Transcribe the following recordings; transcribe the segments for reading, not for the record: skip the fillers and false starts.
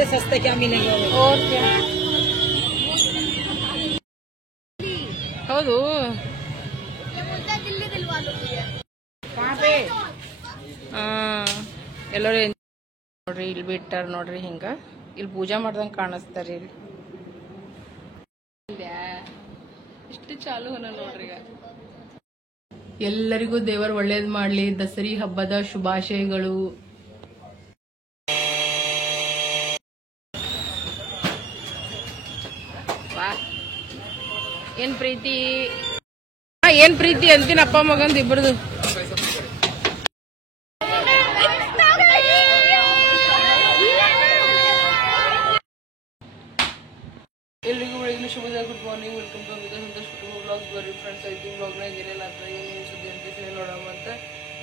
से सस्ते क्या मिलेंगे और क्या ಹೌದು ಎಲ್ಲರೂ ನೋಡ್ರಿ ಇಲ್ಲಿ ಬಿಟ್ಟಾರ ನೋಡ್ರಿ ಹಿಂಗ ಇಲ್ಲಿ ಪೂಜಾ ಮಾಡ್ದಂಗ ಕಾಣಿಸ್ತಾರಿ ಇಲ್ಲಿ ಇಷ್ಟು ಚಾಲು ಅನ್ನ ನೋಡ್ರಿ ಈಗ ಎಲ್ಲರಿಗೂ ದೇವರು ಒಳ್ಳೇದ್ ಮಾಡ್ಲಿ ದಸರಿ ಹಬ್ಬದ ಶುಭಾಶಯಗಳು ಏನ್ ಪ್ರೀತಿ ಏನ್ ಪ್ರೀತಿ ಅಂತೀನಿ ಅಪ್ಪ ಮಗಂದ್ ಇಬ್ಬರದು ಎಲ್ರಿಗೂ ಬೆಳಗಿನ ಶುಭೋದಯ good morning welcome to Vikas Santosh ಕುಟುಂಬ ಬ್ಲಾಗ್ಸ್ ಬರ್ರಿ ಫ್ರೆಂಡ್ಸ್ ಐತಿ ಬ್ಲಾಗ್ನಾಗ ಏನೆಲ್ಲ ಅಂತ ಏನೇನು ಸುದ್ದಿ ಅಂತ ನೋಡಮ್ಮ ಅಂತ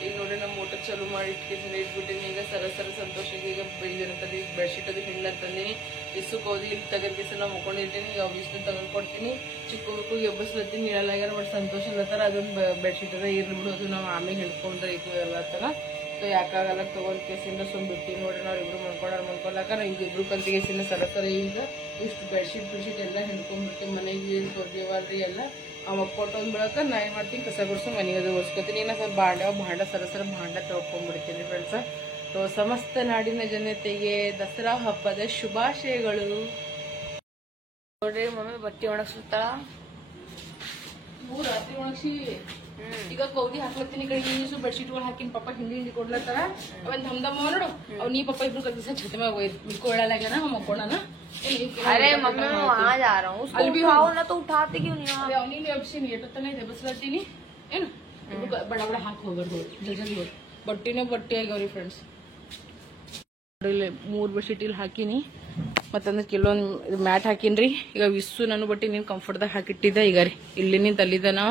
ಈಗ ನೋಡಿ ನಮ್ಮ ಊಟ ಚಾಲು ಮಾಡಿ ಇಟ್ಬಿಟ್ಟಿನಿ ಈಗ ಸರ ಸಂತೋಷಿಗೆ ಈಗ ಬೆಳಿಗ್ಗೆ ಈಗ ಬೆಡ್ಶೀಟ್ ಅದು ಹಿಂಡ್ ಅಂತಂದಿನಿ ಇಸು ಕೌದಿ ಇಲ್ಲಿ ತೆಗೆದ್ಕೇಸ ನಾವು ಮುಕ್ಕೊಂಡಿರ್ತೀನಿ ಈಗ ಇಷ್ಟು ತೆಗೆದ್ಕೊಡ್ತೀನಿ ಚಿಕ್ಕ ಎಬ್ಬಸ್ಲತ್ತೀನಿ ಹೇಳಲಾಗ್ಯಾರ ಬಟ್ ಸಂತೋಷ ಇಲ್ಲತ್ತಾರ ಅದೊಂದು ಬೆಡ್ಶೀಟ್ ಅದ ಇರ್ಲಿ ಬಿಡು ಅದು ನಾವು ಆಮೇಲೆ ಹಿಡ್ಕೊಂಡ್ರೆ ಐತಿ ಎಲ್ಲತ್ತಾರ ಸೊ ಯಾಕಾಗಲ್ಲ ತಗೊಂಡ್ ಕೇಸಿಂದ ಸುಮ್ ಬಿಟ್ಟಿವಿ ನೋಡ್ರಿ ನಾವ್ ಇಬ್ರು ಮನ್ಕೊಳಕ ಈಗ ಇಬ್ರು ಕಂತಿಗೆಸಿಂದ ಸರ ಈಗ ಇಷ್ಟು ಬೆಡ್ಶೀಟ್ ಎಲ್ಲ ಹಿಡ್ಕೊಂಡ್ಬಿಡ್ತೀವಿ ಮನೆಗೆ ದೇವಲ್ರಿ ಎಲ್ಲ ಅವ ಕೊಟ್ಟೊಂದ್ ಬೆಳಕ ನಾ ಏನ್ ಮಾಡ್ತೀನಿ ಕಸ ಗುಡ್ಸು ಮನೆಗೆ ಅದು ಒರ್ಸ್ಕೊತೀನಿ ಇನ್ನ ಸ್ವಲ್ಪ ಭಾಂಡ ಸರ ಭಾಂಡ ತೊಳ್ಕೊಂಡ್ಬಿಡ್ತೀನಿ ಫ್ರೆಂಡ್ಸ್ ಸೊ ಸಮಸ್ತ ನಾಡಿನ ಜನತೆಗೆ ದಸರಾ ಹಬ್ಬದ ಶುಭಾಶಯಗಳು ನೋಡ್ರಿ ಮಮ್ಮಿ ಬಟ್ಟೆ ಒಣಗಿಸುತ್ತಾ ರಾತ್ರಿ ಒಣಗಿಸಿ ಈಗ ಕೌದಿ ಹಾಕ್ಲತ್ತೀನಿ ಈ ಕಡೆ ಈಸು ಬೆಡ್ಶೀಟ್ಗಳು ಹಾಕಿನ ಪಪ್ಪ ಹಿಂಡಿ ಕೊಡ್ಲತ್ತಾರ ಅವನ್ ದಮ್ದಮ್ಮ ನೋಡು ಅವ್ ನೀ ಪಪ್ಪ ಇಬ್ರು ಕಲ್ಸ ಛತೆ ಮ್ಯಾಗ ಮಿಡ್ಕೊಳ್ಳಲಾಗ್ಯಾನ हम मकोना ना अरे मम्मी मैं वहाँ जा रहा हूँ उसको उठाओ ना तो उठाते क्यों नहीं आप ಅವನಿಗೆ ಅಬ್ಸಿನಿ ಎಷ್ಟೊತ್ತನೇ ದೆಬಸ್ಲತ್ತೀನಿ ಏನು ಬಡ ಬಡ ಹಾಕಿ ಹೋಗ್ಬಾರ್ದು ಜಲ್ದಿ ಹೋಗಿ ಬಟ್ಟೆನೇ ಬಟ್ಟೆ ಆಗ್ಯಾವ್ರಿ ಫ್ರೆಂಡ್ಸ್ ಇಲ್ಲಿ 3 ಬೆಡ್ಶೀಟ್ ಇಲ್ಲಿ ಹಾಕಿನಿ ಮತ್ತಂದ್ರೆ ಕೆಲವೊಂದು ಮ್ಯಾಟ್ ಹಾಕಿನ್ರಿ ಈಗ ವಿಸ್ಸು ನಾನು ಬಟ್ಟೆ ನೀನ್ ಕಂಫರ್ಟ್ದಾಗ ಹಾಕಿಟ್ಟಿದ್ದೆ ಈಗ ರೀ ಇಲ್ಲಿ ನಿಂತ ಅಲ್ಲಿದ್ದಾನ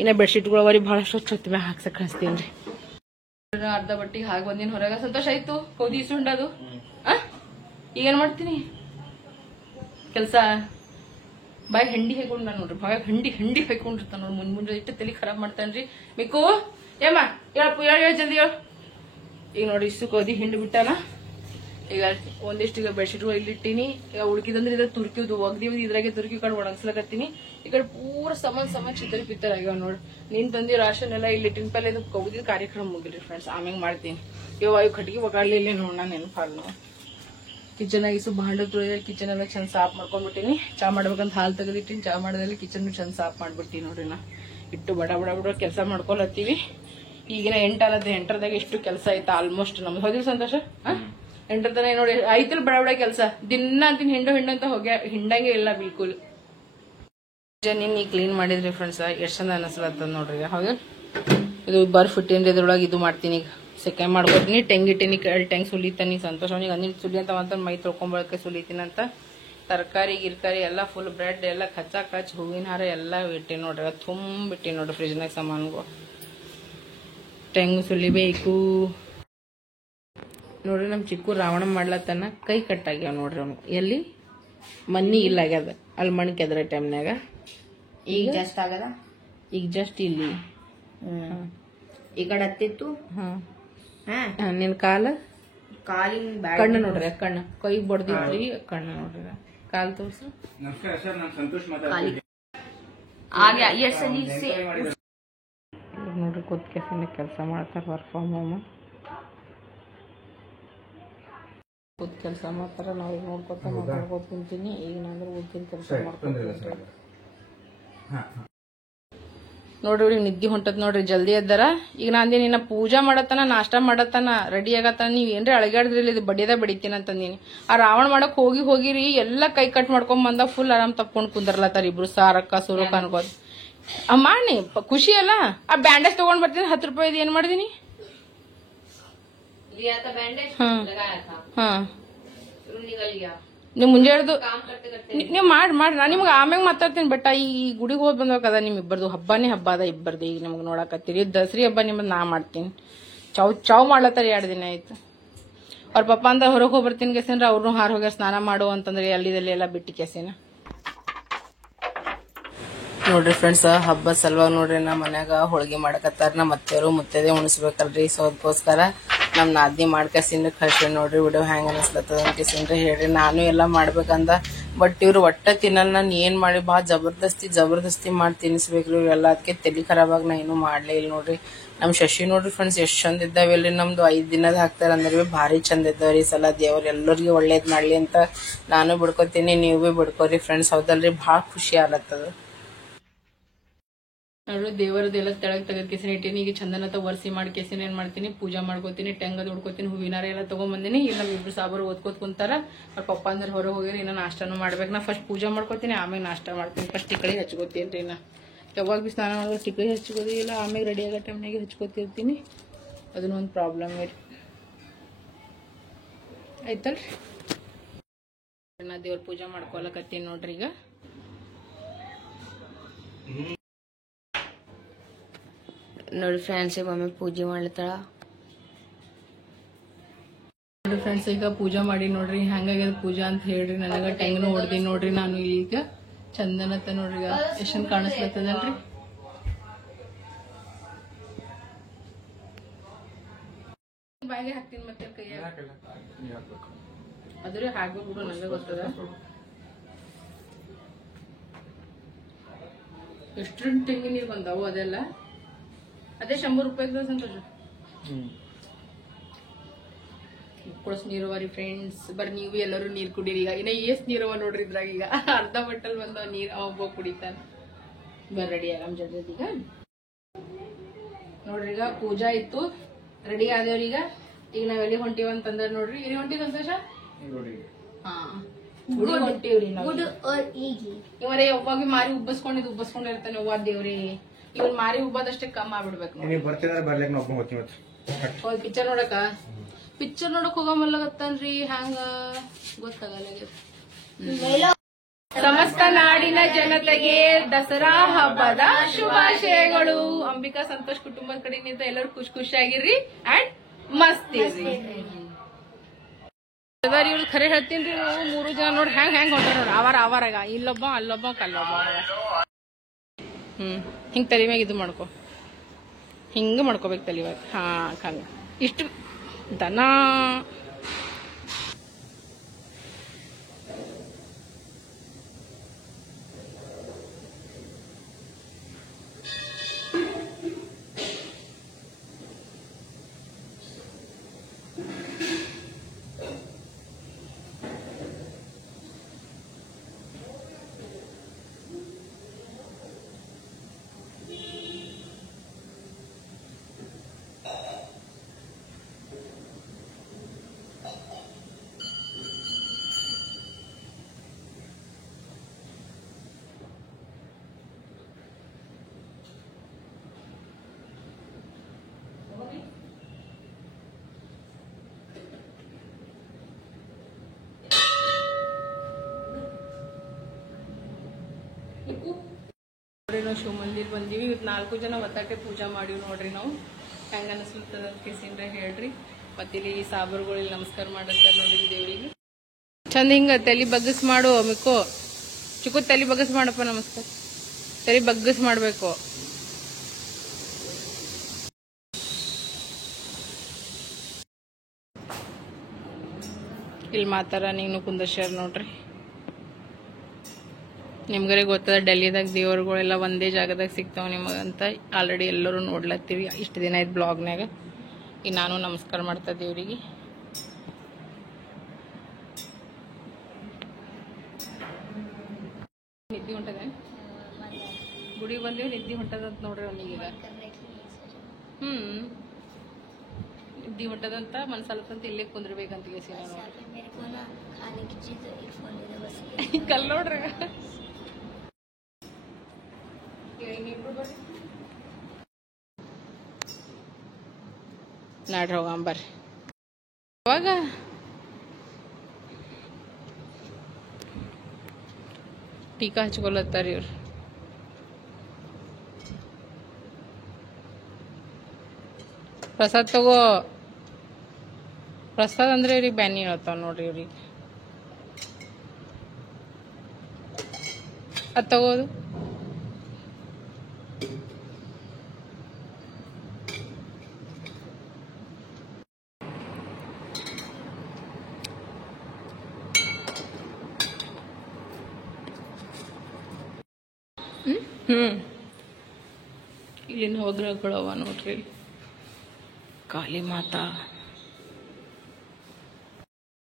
ಇನ್ನ ಬೆಡ್ಶೀಟ್ಗಳು ಅವರಿ ಬಹಳಷ್ಟು ಛತ್ ಮ್ಯಾಗ ಹಾಕ್ಸಕ್ ಕಳಿಸ್ತೀನಿ ಅರ್ಧ ಬಟ್ಟೆ ಹಾಗೆ ಬಂದಿನ ಹೊರಗ ಸಂತೋಷ ಆಯ್ತು ಕೌದಿ ಸುಂಡದು ಈಗೇನ್ ಮಾಡ್ತೀನಿ ಕೆಲಸ ಬಾಯ್ ಹಂಡಿ ಹಾಕೊಂಡ್ ನೋಡ್ರಿ ಬಾಯ್ ಹಂಡಿ ಹಾಕೊಂಡಿರ್ತಾನ ನೋಡ್ರಿ ಮುಂಜಾನೆ ಇಟ್ಟು ತಲೆ ಖರಾಬ್ ಮಾಡ್ತಾನ್ರಿ ಮಿಕ್ಕು ಏಮ್ಮ ಹೇಳ ಜಲ್ದಿ ಹೇಳ ಈಗ ನೋಡ್ರಿ ಇಷ್ಟು ಕೌದಿ ಹಿಂಡಿ ಬಿಟ್ಟಾನ ಈಗ ಒಂದಿಷ್ಟು ಈಗ ಬೆಡ್ಶೀಟ್ಗಳು ಇಲ್ಲಿಟ್ಟಿನಿ ಈಗ ಉಳ್ಕಿದಂದ್ರೆ ಇದ್ರ ತುರ್ಕಿದು ಒಗ್ದಿವ್ ಇದ್ರಾಗೆ ತುರ್ಕಿ ಕಡೆ ಒಣಗ್ಸ್ಲಕತ್ತೀನಿ ಈ ಕಡೆ ಪೂರ ಸಮ ಚಿತ್ತರಿ ಪಿತ್ತರ್ ಆಗ್ಯಾವ ನೋಡ್ರಿ ನೀನ್ ತಂದಿ ರಾಶನ್ ಎಲ್ಲ ಇಲ್ಲಿಟ್ಟಿನ ಪಲ್ಲೆ ಇದು ಕೌದಿ ಕಾರ್ಯಕ್ರಮ ಮುಗಿಲ್ರಿ ಫ್ರೆಂಡ್ಸ್ ಆಮ್ಯಾಗ ಮಾಡ್ತೀನಿ ಇವ್ ಕಟ್ಟಿಗೆ ಒಗಾಡ್ಲಿಲ್ಲ ನೋಡ ನೆನಪಾಲ್ ನಾವು ಕಿಚನ್ ಆಗಿಸು ಭಾಂಡ ತೊಳೆದ ಕಿಚನ್ ಎಲ್ಲ ಚಂದ ಸಾಫ್ ಮಾಡ್ಕೊಂಡ್ಬಿಟ್ಟಿನಿ ಚಾ ಮಾಡ್ಬೇಕಂತ ಹಾಲು ತೆಗೆದಿಟ್ಟಿನಿ ಚಾ ಮಾಡೋದ್ರಲ್ಲಿ ಕಿಚನ್ ಚಂದ ಸಾಫ್ ಮಾಡ್ಬಿಡ್ತೀನಿ ನೋಡ್ರಿ ನಾ ಇಟ್ಟು ಬಡ ಕೆಲಸ ಮಾಡ್ಕೊಳತ್ತೀವಿ ಈಗಿನ 8 ಅಲ್ಲದ 8ರದಾಗ ಎಷ್ಟು ಕೆಲಸ ಐತಾ ಆಲ್ಮೋಸ್ಟ್ ನಮ್ದು ಹೋದಿಲ್ಲ ಸಂತೋಷ 8 ತನ ನೋಡಿ ಐತಿಲ್ ಬಡ ಕೆಲಸ ದಿನ ಅಂತೀನಿ ಹಿಂಡು ಅಂತ ಹೋಗ್ಯ ಹಿಂಡಂಗೆ ಇಲ್ಲ ಬಿಲ್ಕುಲ್ ನಿನ್ನೆ ಕ್ಲೀನ್ ಮಾಡಿದ್ರಿ ಫ್ರೆಂಡ್ಸ್ ಎಷ್ಟ್ ಚಂದ ಅನಿಸ್ಲತ್ತದ ನೋಡ್ರಿ ಹೌದು ಇದು ಬರ್ಫ್ ಇಟ್ಟೇನ್ರಿ ಇದ್ರೊಳಗೆ ಇದು ಮಾಡ್ತೀನಿ ಈಗ ಸೆಕೆಂಡ್ ಮಾಡ್ಕೊತೀನಿ ಟೆಂಗ್ ಇಟ್ಟಿನಿ ಟೆಂಗ್ ಸುಲಿತಾನಿ ಸಂತೋಷ ಅವನಿಗೆ ಅಂದಿನ ಸುಲಿ ಅಂತ ಮೈ ತೊಳ್ಕೊಂಬಳಕ್ಕೆ ಸುಲಿತೀನಿ ಅಂತ ತರಕಾರಿ ಗಿರ್ಕಾರಿ ಎಲ್ಲ ಫುಲ್ ಬ್ರೆಡ್ ಎಲ್ಲ ಕಚ್ ಹೂವಿನ ಹಾರ ಎಲ್ಲ ಇಟ್ಟಿ ನೋಡ್ರಿ ತುಂಬಿಟ್ಟಿ ನೋಡ್ರಿ ಫ್ರಿಜ್ನಾಗ ಸಾಮಾನುಗಳು ಟೆಂಗ್ ಸುಲಿಬೇಕು ನೋಡ್ರಿ ನಮ್ ಚಿಕ್ಕು ರಾವಣ ಮಾಡ್ಲತ್ತನ ಕೈ ಕಟ್ಟಾಗ್ಯಾವ ನೋಡ್ರಿ ಅವನು ಎಲ್ಲಿ ಮನ್ನಿ ಇಲ್ಲ ಆಗ್ಯದ ಅಲ್ಲಿ ಮಣ್ ಕೆದ್ರ ಟೈಮ್ನಾಗ ಈಗ ಜಸ್ಟ್ ಆಗದ ಈಗ ಜಸ್ಟ್ ಇಲ್ಲಿ ಈ ಕಡೆ ಹತ್ತಿತ್ತು ನಿನ್ ಕಾಲ ಕಾಲಿನ ಕಣ್ಣು ನೋಡ್ರಿ ಕಣ್ಣು ಕೈ ಬಡ್ದಿದ್ರಿ ಕಣ್ಣು ನೋಡ್ರಿ ಕಾಲ್ ತೋರ್ಸು ನಮಸ್ಕಾರ ಸರ್ ನಾನು ಸಂತೋಷ್ ಮಾತಾಡ್ತೀನಿ ನೋಡ್ರಿ ಕೂತ್ಕೆಸಿನ ಕೆಲಸ ಮಾಡ್ತಾರ ವರ್ಕ್ ಫ್ರಮ್ ಹೋಮ್ ಕೂತ್ ಕೆಲಸ ಮಾಡ್ತಾರ ನಾವು ಈಗ ನೋಡ್ಕೊತ ಮಾತಾಡ್ಕೊತ ಕುಂತೀನಿ ಈಗ ನಾನು ಓದ್ತೀನಿ ಕೆಲಸ ಮಾಡ್ಕೊತೀನಿ ನೋಡ್ರಿ ನಿದ್ದೆ ಹೊಂಟತ್ ನೋಡ್ರಿ ಜಲ್ದಿ ಎದ್ದಾರ ಈಗ ನಾಂದಿನಿ ನಿನ್ನ ಪೂಜಾ ಮಾಡತ್ತನ ನಾಷ್ಟಾ ಮಾಡತ್ತನ ರೆಡಿ ಆಗತ್ತಾನ ನೀವ್ ಏನ್ರಿ ಅಳಗಾಡಿದ್ರಿ ಇದು ಬಡಿಯದ ಬಡಿತೀನಿ ಅಂತಂದಿನಿ ಆ ರಾವಣ ಮಾಡಕ್ ಹೋಗಿರಿ ಎಲ್ಲಾ ಕೈ ಕಟ್ ಮಾಡ್ಕೊಂಡ್ ಬಂದ ಫುಲ್ ಆರಾಮ್ ತಪ್ಕೊಂಡ್ ಕುಂದರ್ಲತ್ತಾರ ಇಬ್ರು ಸಾರಕ್ಕ ಸುರಕ್ಕ ಅನ್ಕೋದ್ ಮಾಡಿ ಖುಷಿ ಅಲ್ಲ ಆ ಬ್ಯಾಂಡೇಜ್ ತಗೊಂಡ್ ಬರ್ತೀನಿ 10 ರೂಪಾಯಿ ಏನ್ ಮಾಡಿದೀನಿ ನೀವ್ ಮುಂಜಾಡ್ದು ನೀವ್ ಮಾಡಿ ನಾ ನಿಮ್ಗೆ ಆಮ್ಯಾಗ ಮಾತಾಡ್ತೀನಿ ಬಟ್ ಈ ಗುಡಿಗೆ ಹೋದ್ ಬಂದದ ನಿಮ್ ಇಬ್ಬರದು ಹಬ್ಬನೇ ಹಬ್ಬ ಅದ ಇಬ್ಬರದು ಈಗ ನಿಮ್ಗೆ ನೋಡಕತ್ತೀರಿ ದಸರಿ ಹಬ್ಬ ನಿಮ್ಮದ್ ನಾ ಮಾಡ್ತೀನಿ ಚಾವ್ ಮಾಡ್ಲತ್ತಾರ 2 ದಿನ ಆಯ್ತು ಅವ್ರ ಪಪ್ಪ ಅಂತ ಹೊರಗೆ ಹೋಗಿ ಬರ್ತೀನಿ ಕೆಸಿನ್ರ ಅವ್ರನ್ನೂ ಹಾರ್ ಹೋಗ್ಯಾರ ಸ್ನಾನ ಮಾಡು ಅಂತಂದ್ರೆ ಅಲ್ಲಿದಲ್ಲಿ ಎಲ್ಲ ಬಿಟ್ಟು ಕೆಸಿನ ನೋಡ್ರಿ ಫ್ರೆಂಡ್ಸ್, ಹಬ್ಬದ ಸಲುವಾಗಿ ನೋಡ್ರಿ ನಮ್ಮ ಮನ್ಯಾಗ ಹೋಳಿಗೆ ಮಾಡಕತ್ತಾರ. ನಮ್ಮ ಅತ್ತೆಯವರು ಮುತ್ತೈದೆ ಉಣಿಸ್ಬೇಕಲ್ರಿ. ಸೊ ಅದಕ್ಕೋಸ್ಕರ ನಮ್ ನಾದ್ನಿ ಮಾಡ್ಕಸಿಂದ ಕಳ್ಸಿ ನೋಡ್ರಿ. ವಿಡಿಯೋ ಹ್ಯಾಂಗ ಅನಿಸ್ಲತ್ತದ ಅಂತಿಸಿಂದ್ರಿ ಹೇಳ್ರಿ. ನಾನು ಎಲ್ಲಾ ಮಾಡ್ಬೇಕಂದ, ಬಟ್ ಇವ್ರು ಒಟ್ಟ ತಿನ್ನಲ್ಲ. ನಾನು ಏನ್ ಮಾಡಿ ಭಾಳ ಜಬರ್ದಸ್ತಿ ಮಾಡಿ ತಿನ್ನಿಸ್ಬೇಕ್ರಿ ಇವ್ರೆಲ್ಲ. ಅದಕ್ಕೆ ತಲೆ ಖರಾಬ್ ಆಗಿ ನಾ ಏನು ಮಾಡ್ಲೇ ಇಲ್ಲ ನೋಡ್ರಿ. ನಮ್ ಶಶಿ ನೋಡ್ರಿ ಫ್ರೆಂಡ್ಸ್ ಎಷ್ಟ್ ಚಂದ ಇದ್ದಾವೆಲ್ರಿ. ನಮ್ದು 5 ದಿನದ ಹಾಕ್ತಾರ ಅಂದ್ರೆ ಭಾರಿ ಚಂದ ಇದ್ದಾವ್ರಿ. ಸಲ ದೇವ್ರ ಎಲ್ಲರಿಗೂ ಒಳ್ಳೇದ್ ಮಾಡ್ಲಿ ಅಂತ ನಾನು ಬಿಡ್ಕೋತೀನಿ, ನೀವು ಬಿ ಬಿಡ್ಕೋರಿ ಫ್ರೆಂಡ್ಸ್. ಹೌದಲ್ರಿ, ಭಾಳ ಖುಷಿ ಆಗ್ಲತ್ತದ ನೋಡ್ರಿ. ದೇವರದೆಲ್ಲ ತೆಳಗ್ ತೆಗದ್ ಕೇಸಿನ ಇಟ್ಟೀನಿ. ಈಗ ಚಂದನ ವರ್ಸಿ ಮಾಡಿ ಕೇಸಿನ ಏನ್ ಮಾಡ್ತೀನಿ, ಪೂಜಾ ಮಾಡ್ಕೋತೀನಿ, ಟೆಂಗದ್ ಉಡ್ಕೋತೀನಿ, ಹೂವಿನಾರ ಎಲ್ಲ ತಗೊಂಬಂದಿನಿ. ಈಗ ನಮ್ ಇಬ್ರು ಸಾಬರು ಓದ್ಕೋತ್ ಕುಂತಾರ. ಅವ್ರ ಪಪ್ಪ ಅಂದ್ರೆ ಹೊರಗೆ ಹೋಗಿರಿ. ಇನ್ನ ನಾಷ್ಟಾನು ಮಾಡ್ಬೇಕು. ನಾ ಫಸ್ಟ್ ಪೂಜಾ ಮಾಡ್ಕೋತೀನಿ, ಆಮೇಲೆ ನಾಷ್ಟ ಮಾಡ್ತೀನಿ. ಫಸ್ಟ್ ಟಿಕಳಿ ಹಚ್ಕೋತೀನಿ. ನಾ ಯಾವಾಗ ಬಿ ಸ್ನಾನ ಮಾಡೋದು ಟಿಕಳಿ ಹಚ್ಕೋದಿಲ್ಲ, ಆಮೇಲೆ ರೆಡಿ ಆಗೋ ಟೈಮ್ನಾಗೆ ಹಚ್ಕೋತಿರ್ತೀನಿ. ಅದನ್ನ ಒಂದು ಪ್ರಾಬ್ಲಮ್ ರೀ. ಆಯ್ತಲ್ರಿ, ನಾ ದೇವ್ರ ಪೂಜಾ ಮಾಡ್ಕೊಳಕತ್ತೀನಿ ನೋಡ್ರಿ. ಈಗ ನೋಡಿ ಫ್ರೆಂಡ್ಸ್, ಮಮ್ಮಿ ಪೂಜೆ ಮಾಡ್ಲತ್ತಾಳ ನೋಡಿ ಫ್ರೆಂಡ್ಸ್. ಈಗ ಪೂಜಾ ಮಾಡಿ ನೋಡ್ರಿ, ಹೆಂಗಾಗ್ಯದ ಪೂಜಾ ಅಂತ ಹೇಳ್ರಿ. ನನಗ ಟೆಂಗ್ನು ಹೊಡ್ದೀನಿ ನೋಡ್ರಿ. ನಾನು ಈಗ ಚಂದನತ್ತ ನೋಡ್ರಿ, ಈಗ ಎಷ್ಟನ್ ಕಾಣಿಸ್ಲತ್ತದಲ್ರಿ. ಬಾಯಿಗೆ ಹಾಕ್ತೀನಿ ಮತ್ತೆ ಕೈಯ ಅದ್ರಿ ಹಾಕ್ಬೇಕು ಬಿಡು, ನನಗೆ ಗೊತ್ತದ. ಎಷ್ಟು ತೆಂಗಿನ ನೀರು ಬಂದಾವು ಅದೆಲ್ಲ. ಅದೇ 100 ರೂಪಾಯಿ ಸಂತೋಷ ಕೊಳಸ್ ನೀರವ ರೀ ಫ್ರೆಂಡ್ಸ್. ಬರ್ರಿ ನೀವು ಎಲ್ಲರೂ ನೀರ್ ಕುಡೀರಿ. ಈಗ ಇನ್ನ ಎಷ್ಟ್ ನೀರವ ನೋಡ್ರಿ ಇದ್ರಾಗ. ಈಗ ಅರ್ಧ ಬಟ್ಟಲ್ ಬಂದವ ನೀರ್, ಒಬ್ಬ ಕುಡಿತಾನ. ಬರ್ರಿ ರೆಡಿ ಆರಾಮ್ ಜಲ್ದಿ. ಈಗ ನೋಡ್ರಿ, ಈಗ ಪೂಜಾ ಇತ್ತು, ರೆಡಿ ಆದೇವ್ರಿ. ಈಗ ನಾವೆಲ್ಲಿ ಹೊಂಟಿವ ಅಂತಂದ್ರ ನೋಡ್ರಿ, ಇಲ್ಲಿ ಹೊಂಟಿವಿ ಸಂತೋಷ. ಹಾ, ಗುಡಿ ಹೊಂಟಿವ್ರಿ ನಾವು. ಇವರೇ ಒಬ್ಬಾಗಿ ಮಾರಿ ಉಬ್ಬಸ್ಕೊಂಡಿರ್ತಾನೆ. ಅವ್ವ ದೇವ್ರಿ, ಇವನ್ ಮಾರಿ ಉಬ್ಬದಷ್ಟೇ ಕಮ್ಮಿ ಆಗ್ಬಿಡ್ಬೇಕು ನೋಡಿ. ಪಿಕ್ಚರ್ ನೋಡಕ ಹೋಗಮಲ್ಲಗತ್ತನ್ರಿ. ಹ್ಯಾಂಗ ಗೊತ್ತಾಗಲ್ಲ. ಸಮಸ್ತ ನಾಡಿನ ಜನತೆಗೆ ದಸರಾ ಹಬ್ಬದ ಶುಭಾಶಯಗಳು. ಅಂಬಿಕಾ ಸಂತೋಷ್ ಕುಟುಂಬದ ಕಡೆಯಿಂದ ಎಲ್ಲರೂ ಖುಷಿಯಾಗಿರ್ರಿ ಅಂಡ್ ಮಸ್ತ್ ಇರ್ರಿ. ಇವ್ರು ಖರೆ ಹೇಳ್ತೀನಿ, ನಾವು 3 ಜನ ನೋಡಿ ಹೆಂಗ್ ಹೊಂಟಾರ ನೋಡ್ರಿ. ಆವಾರಾಗ ಇಲ್ಲೊಬ್ಬ ಅಲ್ಲೊಬ್ಬ ಕಲ್ಲೊಬ್ಬ. ಹಿಂಗ್ ತಲೆ ಮ್ಯಾಗ ಇದು ಮಾಡ್ಕೊ, ಹಿಂಗ ಮಾಡ್ಕೋಬೇಕು ತಲೆವಾಗ. ಹಾ, ಹಂಗ ಇಷ್ಟು ದನ. ನೋಡ್ರಿ, ನಾವು ಶಿವ ಮಂದಿರ್ ಬಂದೀವಿ. ಇವತ್ತು 4 ಜನ ಒತ್ತಾಟೆ ಪೂಜಾ ಮಾಡಿವಿ ನೋಡ್ರಿ. ನಾವು ಹೆಂಗ ಅನಿಸ್ಲತ್ತದ ಕೇಸಿಂದ್ರ ಹೇಳ್ರಿ. ಮತ್ತಿಲ್ಲಿ ಸಾಬರುಗಳು ನಮಸ್ಕಾರ ಮಾಡತ್ತಾರ ನೋಡ್ರಿ ದೇವ್ರಿಗೆ. ಚಂದ ಹಿಂಗ ತಲೆ ಬಗ್ಗಸ್ ಮಾಡು ಮಿಕ್ಕೋ. ಚಿಕ್ಕು ತಲೆ ಬಗ್ಗಸ್ ಮಾಡಪ್ಪ. ನಮಸ್ಕಾರ. ತಲೆ ಬಗ್ಗಸ್ ಮಾಡ್ಬೇಕು. ಇಲ್ಲಿ ಮಾತಾರ ನೀನು ಕುಂದರ್ಸ್ಯಾರ ನೋಡ್ರಿ. ನಿಮ್ಗರೆ ಗೊತ್ತದ ಡೆಲ್ಲಿದಾಗ ದೇವರುಗಳೆಲ್ಲ ಒಂದೇ ಜಾಗದಾಗ ಸಿಗ್ತಾವ ನಿಮಗಂತ ಆಲ್ರೆಡಿ ಎಲ್ಲರೂ ನೋಡ್ಲತ್ತೀವಿ. ಇಷ್ಟು ದಿನ ಆಯ್ತು ಬ್ಲಾಗ್ನಾಗ. ಈಗ ನಾನು ನಮಸ್ಕಾರ ಮಾಡ್ತಾ ದೇವ್ರಿಗೆ. ನಿದ್ದೆ ಹೊಂಟದೆ, ಗುಡಿ ಬಂದೀವಿ, ನಿದ್ದೆ ಹೊಂಟದಂತ ನೋಡ್ರಿ ಅವನಿಗೀಗ. ನಿದ್ದೆ ಹೊಂಟದಂತ ಮನ್ಸಲ್ಲತ್ತಂತ ಇಲ್ಲೇ ಕುಂದ್ರಬೇಕಂತ ಕೇಸಿ ಕಲ್ ನೋಡ್ರಿ. ನಾಡ್ರಿ ಹೋಗಂಬರ್ರಿ. ಅವಾಗ ಟೀಕಾ ಹಚ್ಕೊಳತ್ತಾರ ಇವ್ರು. ಪ್ರಸಾದ್ ತಗೋ. ಪ್ರಸಾದ್ ಅಂದ್ರೆ ಇವ್ರಿಗೆ ಬ್ಯಾನಿ ಹೇಳ್ತಾವ ನೋಡ್ರಿ. ಇವ್ರಿಗೆ ಅದ್ ತಗೋದು ಇಲ್ಲಿನ ಹೋಗ್ರಗಳು ಅವ ನೋಡ್ರಿ. ಕಾಳಿ ಮಾತಾ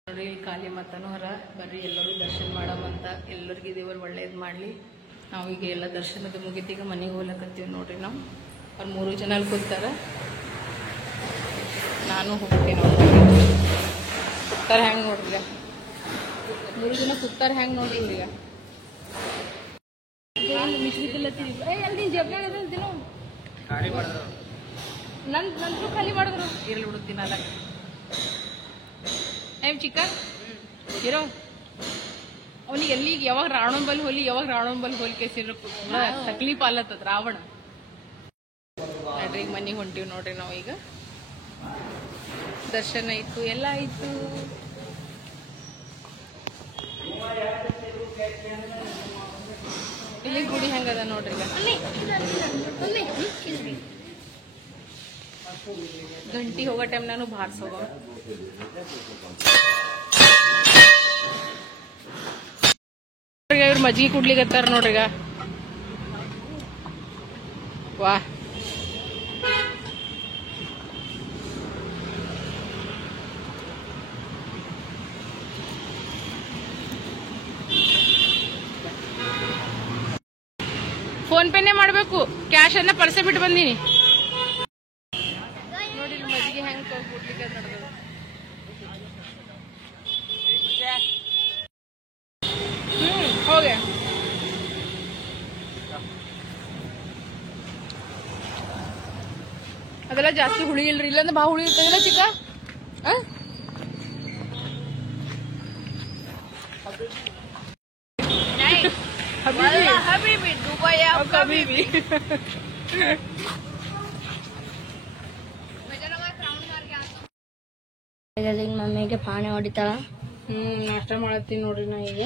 ನೋಡ್ರಿ, ಕಾಳಿ ಮಾತಾನು ಹೊರ ಬರ್ರಿ ಎಲ್ಲರೂ ದರ್ಶನ ಮಾಡಮಂತ. ಎಲ್ಲರಿಗೂ ದೇವರು ಒಳ್ಳೇದು ಮಾಡಲಿ. ನಾವೀಗ ಎಲ್ಲ ದರ್ಶನದ ಮುಗಿತೀಗ ಮನೆಗೆ ಹೋಗ್ಲಕತ್ತೀವಿ ನೋಡ್ರಿ. ನಾವು ಅವ್ರು 3 ಜನ ಅಲ್ಲಿ ಕೂತಾರ, ನಾನು ಹೋಗ್ತೇನೆ. ಕೂತಾರ ಹೆಂಗೆ ನೋಡ್ರಿ, 3 ಜನ ಕೂತಾರ ಹೆಂಗೆ ನೋಡ್ರಿ ಈಗ. ಎಲ್ಲಿ ಜಬ್ನಾಗ ನಂದು ಖಾಲಿ ಮಾಡಿದ್ರು ಇರ್ಲಿ ಬಿಡುತ್ತೀನಿ. ಅಲ್ಲ ಏಮ್ ಚಿಕ್ಕ ಇರೋ ಅವನಿಗೆ ಎಲ್ಲಿಗೆ ಯಾವಾಗ ರಾವಣನ್ ಬಲ್ ಹೋಲಿ ಕೇಸಿರ ತಕ್ಲೀಫ್ ಅಲ್ಲತ್ತದ ರಾವಣ. ನೋಡ್ರಿ ಈಗ ಮನೆಗೆ ಹೊಂಟಿವಿ ನೋಡ್ರಿ. ನಾವು ಈಗ ದರ್ಶನ ಆಯ್ತು, ಎಲ್ಲ ಆಯ್ತು. ಇಲ್ಲಿ ಗುಡಿ ಹೆಂಗದ ನೋಡ್ರಿ. ಗಂಟಿ ಹೋಗೋ ಟೈಮ್ ನಾನು ಬಾರ್ಸೋಗ ಇವ್ರು ಮಜ್ಜಿಗೆ ಕುಡ್ಲಿಕತ್ತಾರ ನೋಡ್ರಿಗ. ವಾ ಫೋನ್ ಪೇನೇ ಮಾಡ್ಬೇಕು, ಕ್ಯಾಶ್ ಅನ್ನ ಪರ್ಸೆ ಬಿಟ್ಟು ಬಂದೀನಿ ನೋಡಿ. ಮಜ್ಜಿಗೆ ಹೆಂಗ್ ಕುಡ್ಲಿಕ್ಕೆ ನಡೆದ ಹೋಗೆ. ಅದೆಲ್ಲ ಜಾಸ್ತಿ ಹುಳಿ ಇಲ್ರಿ, ಇಲ್ಲಾಂದ್ರೆ ಬಾ ಹುಳಿ ಇರ್ತದಿಲ್ಲ ಚಿಕ್ಕ. हबीबी दुबई हबीबी ಮಮ್ಮಿಗೆ ಪಾಣಿ ಹೊಡಿತಾಳ. ನಾಷ್ಟ ಮಾಡತ್ತೀನಿ ನೋಡ್ರಿ. ನಾ ಈಗ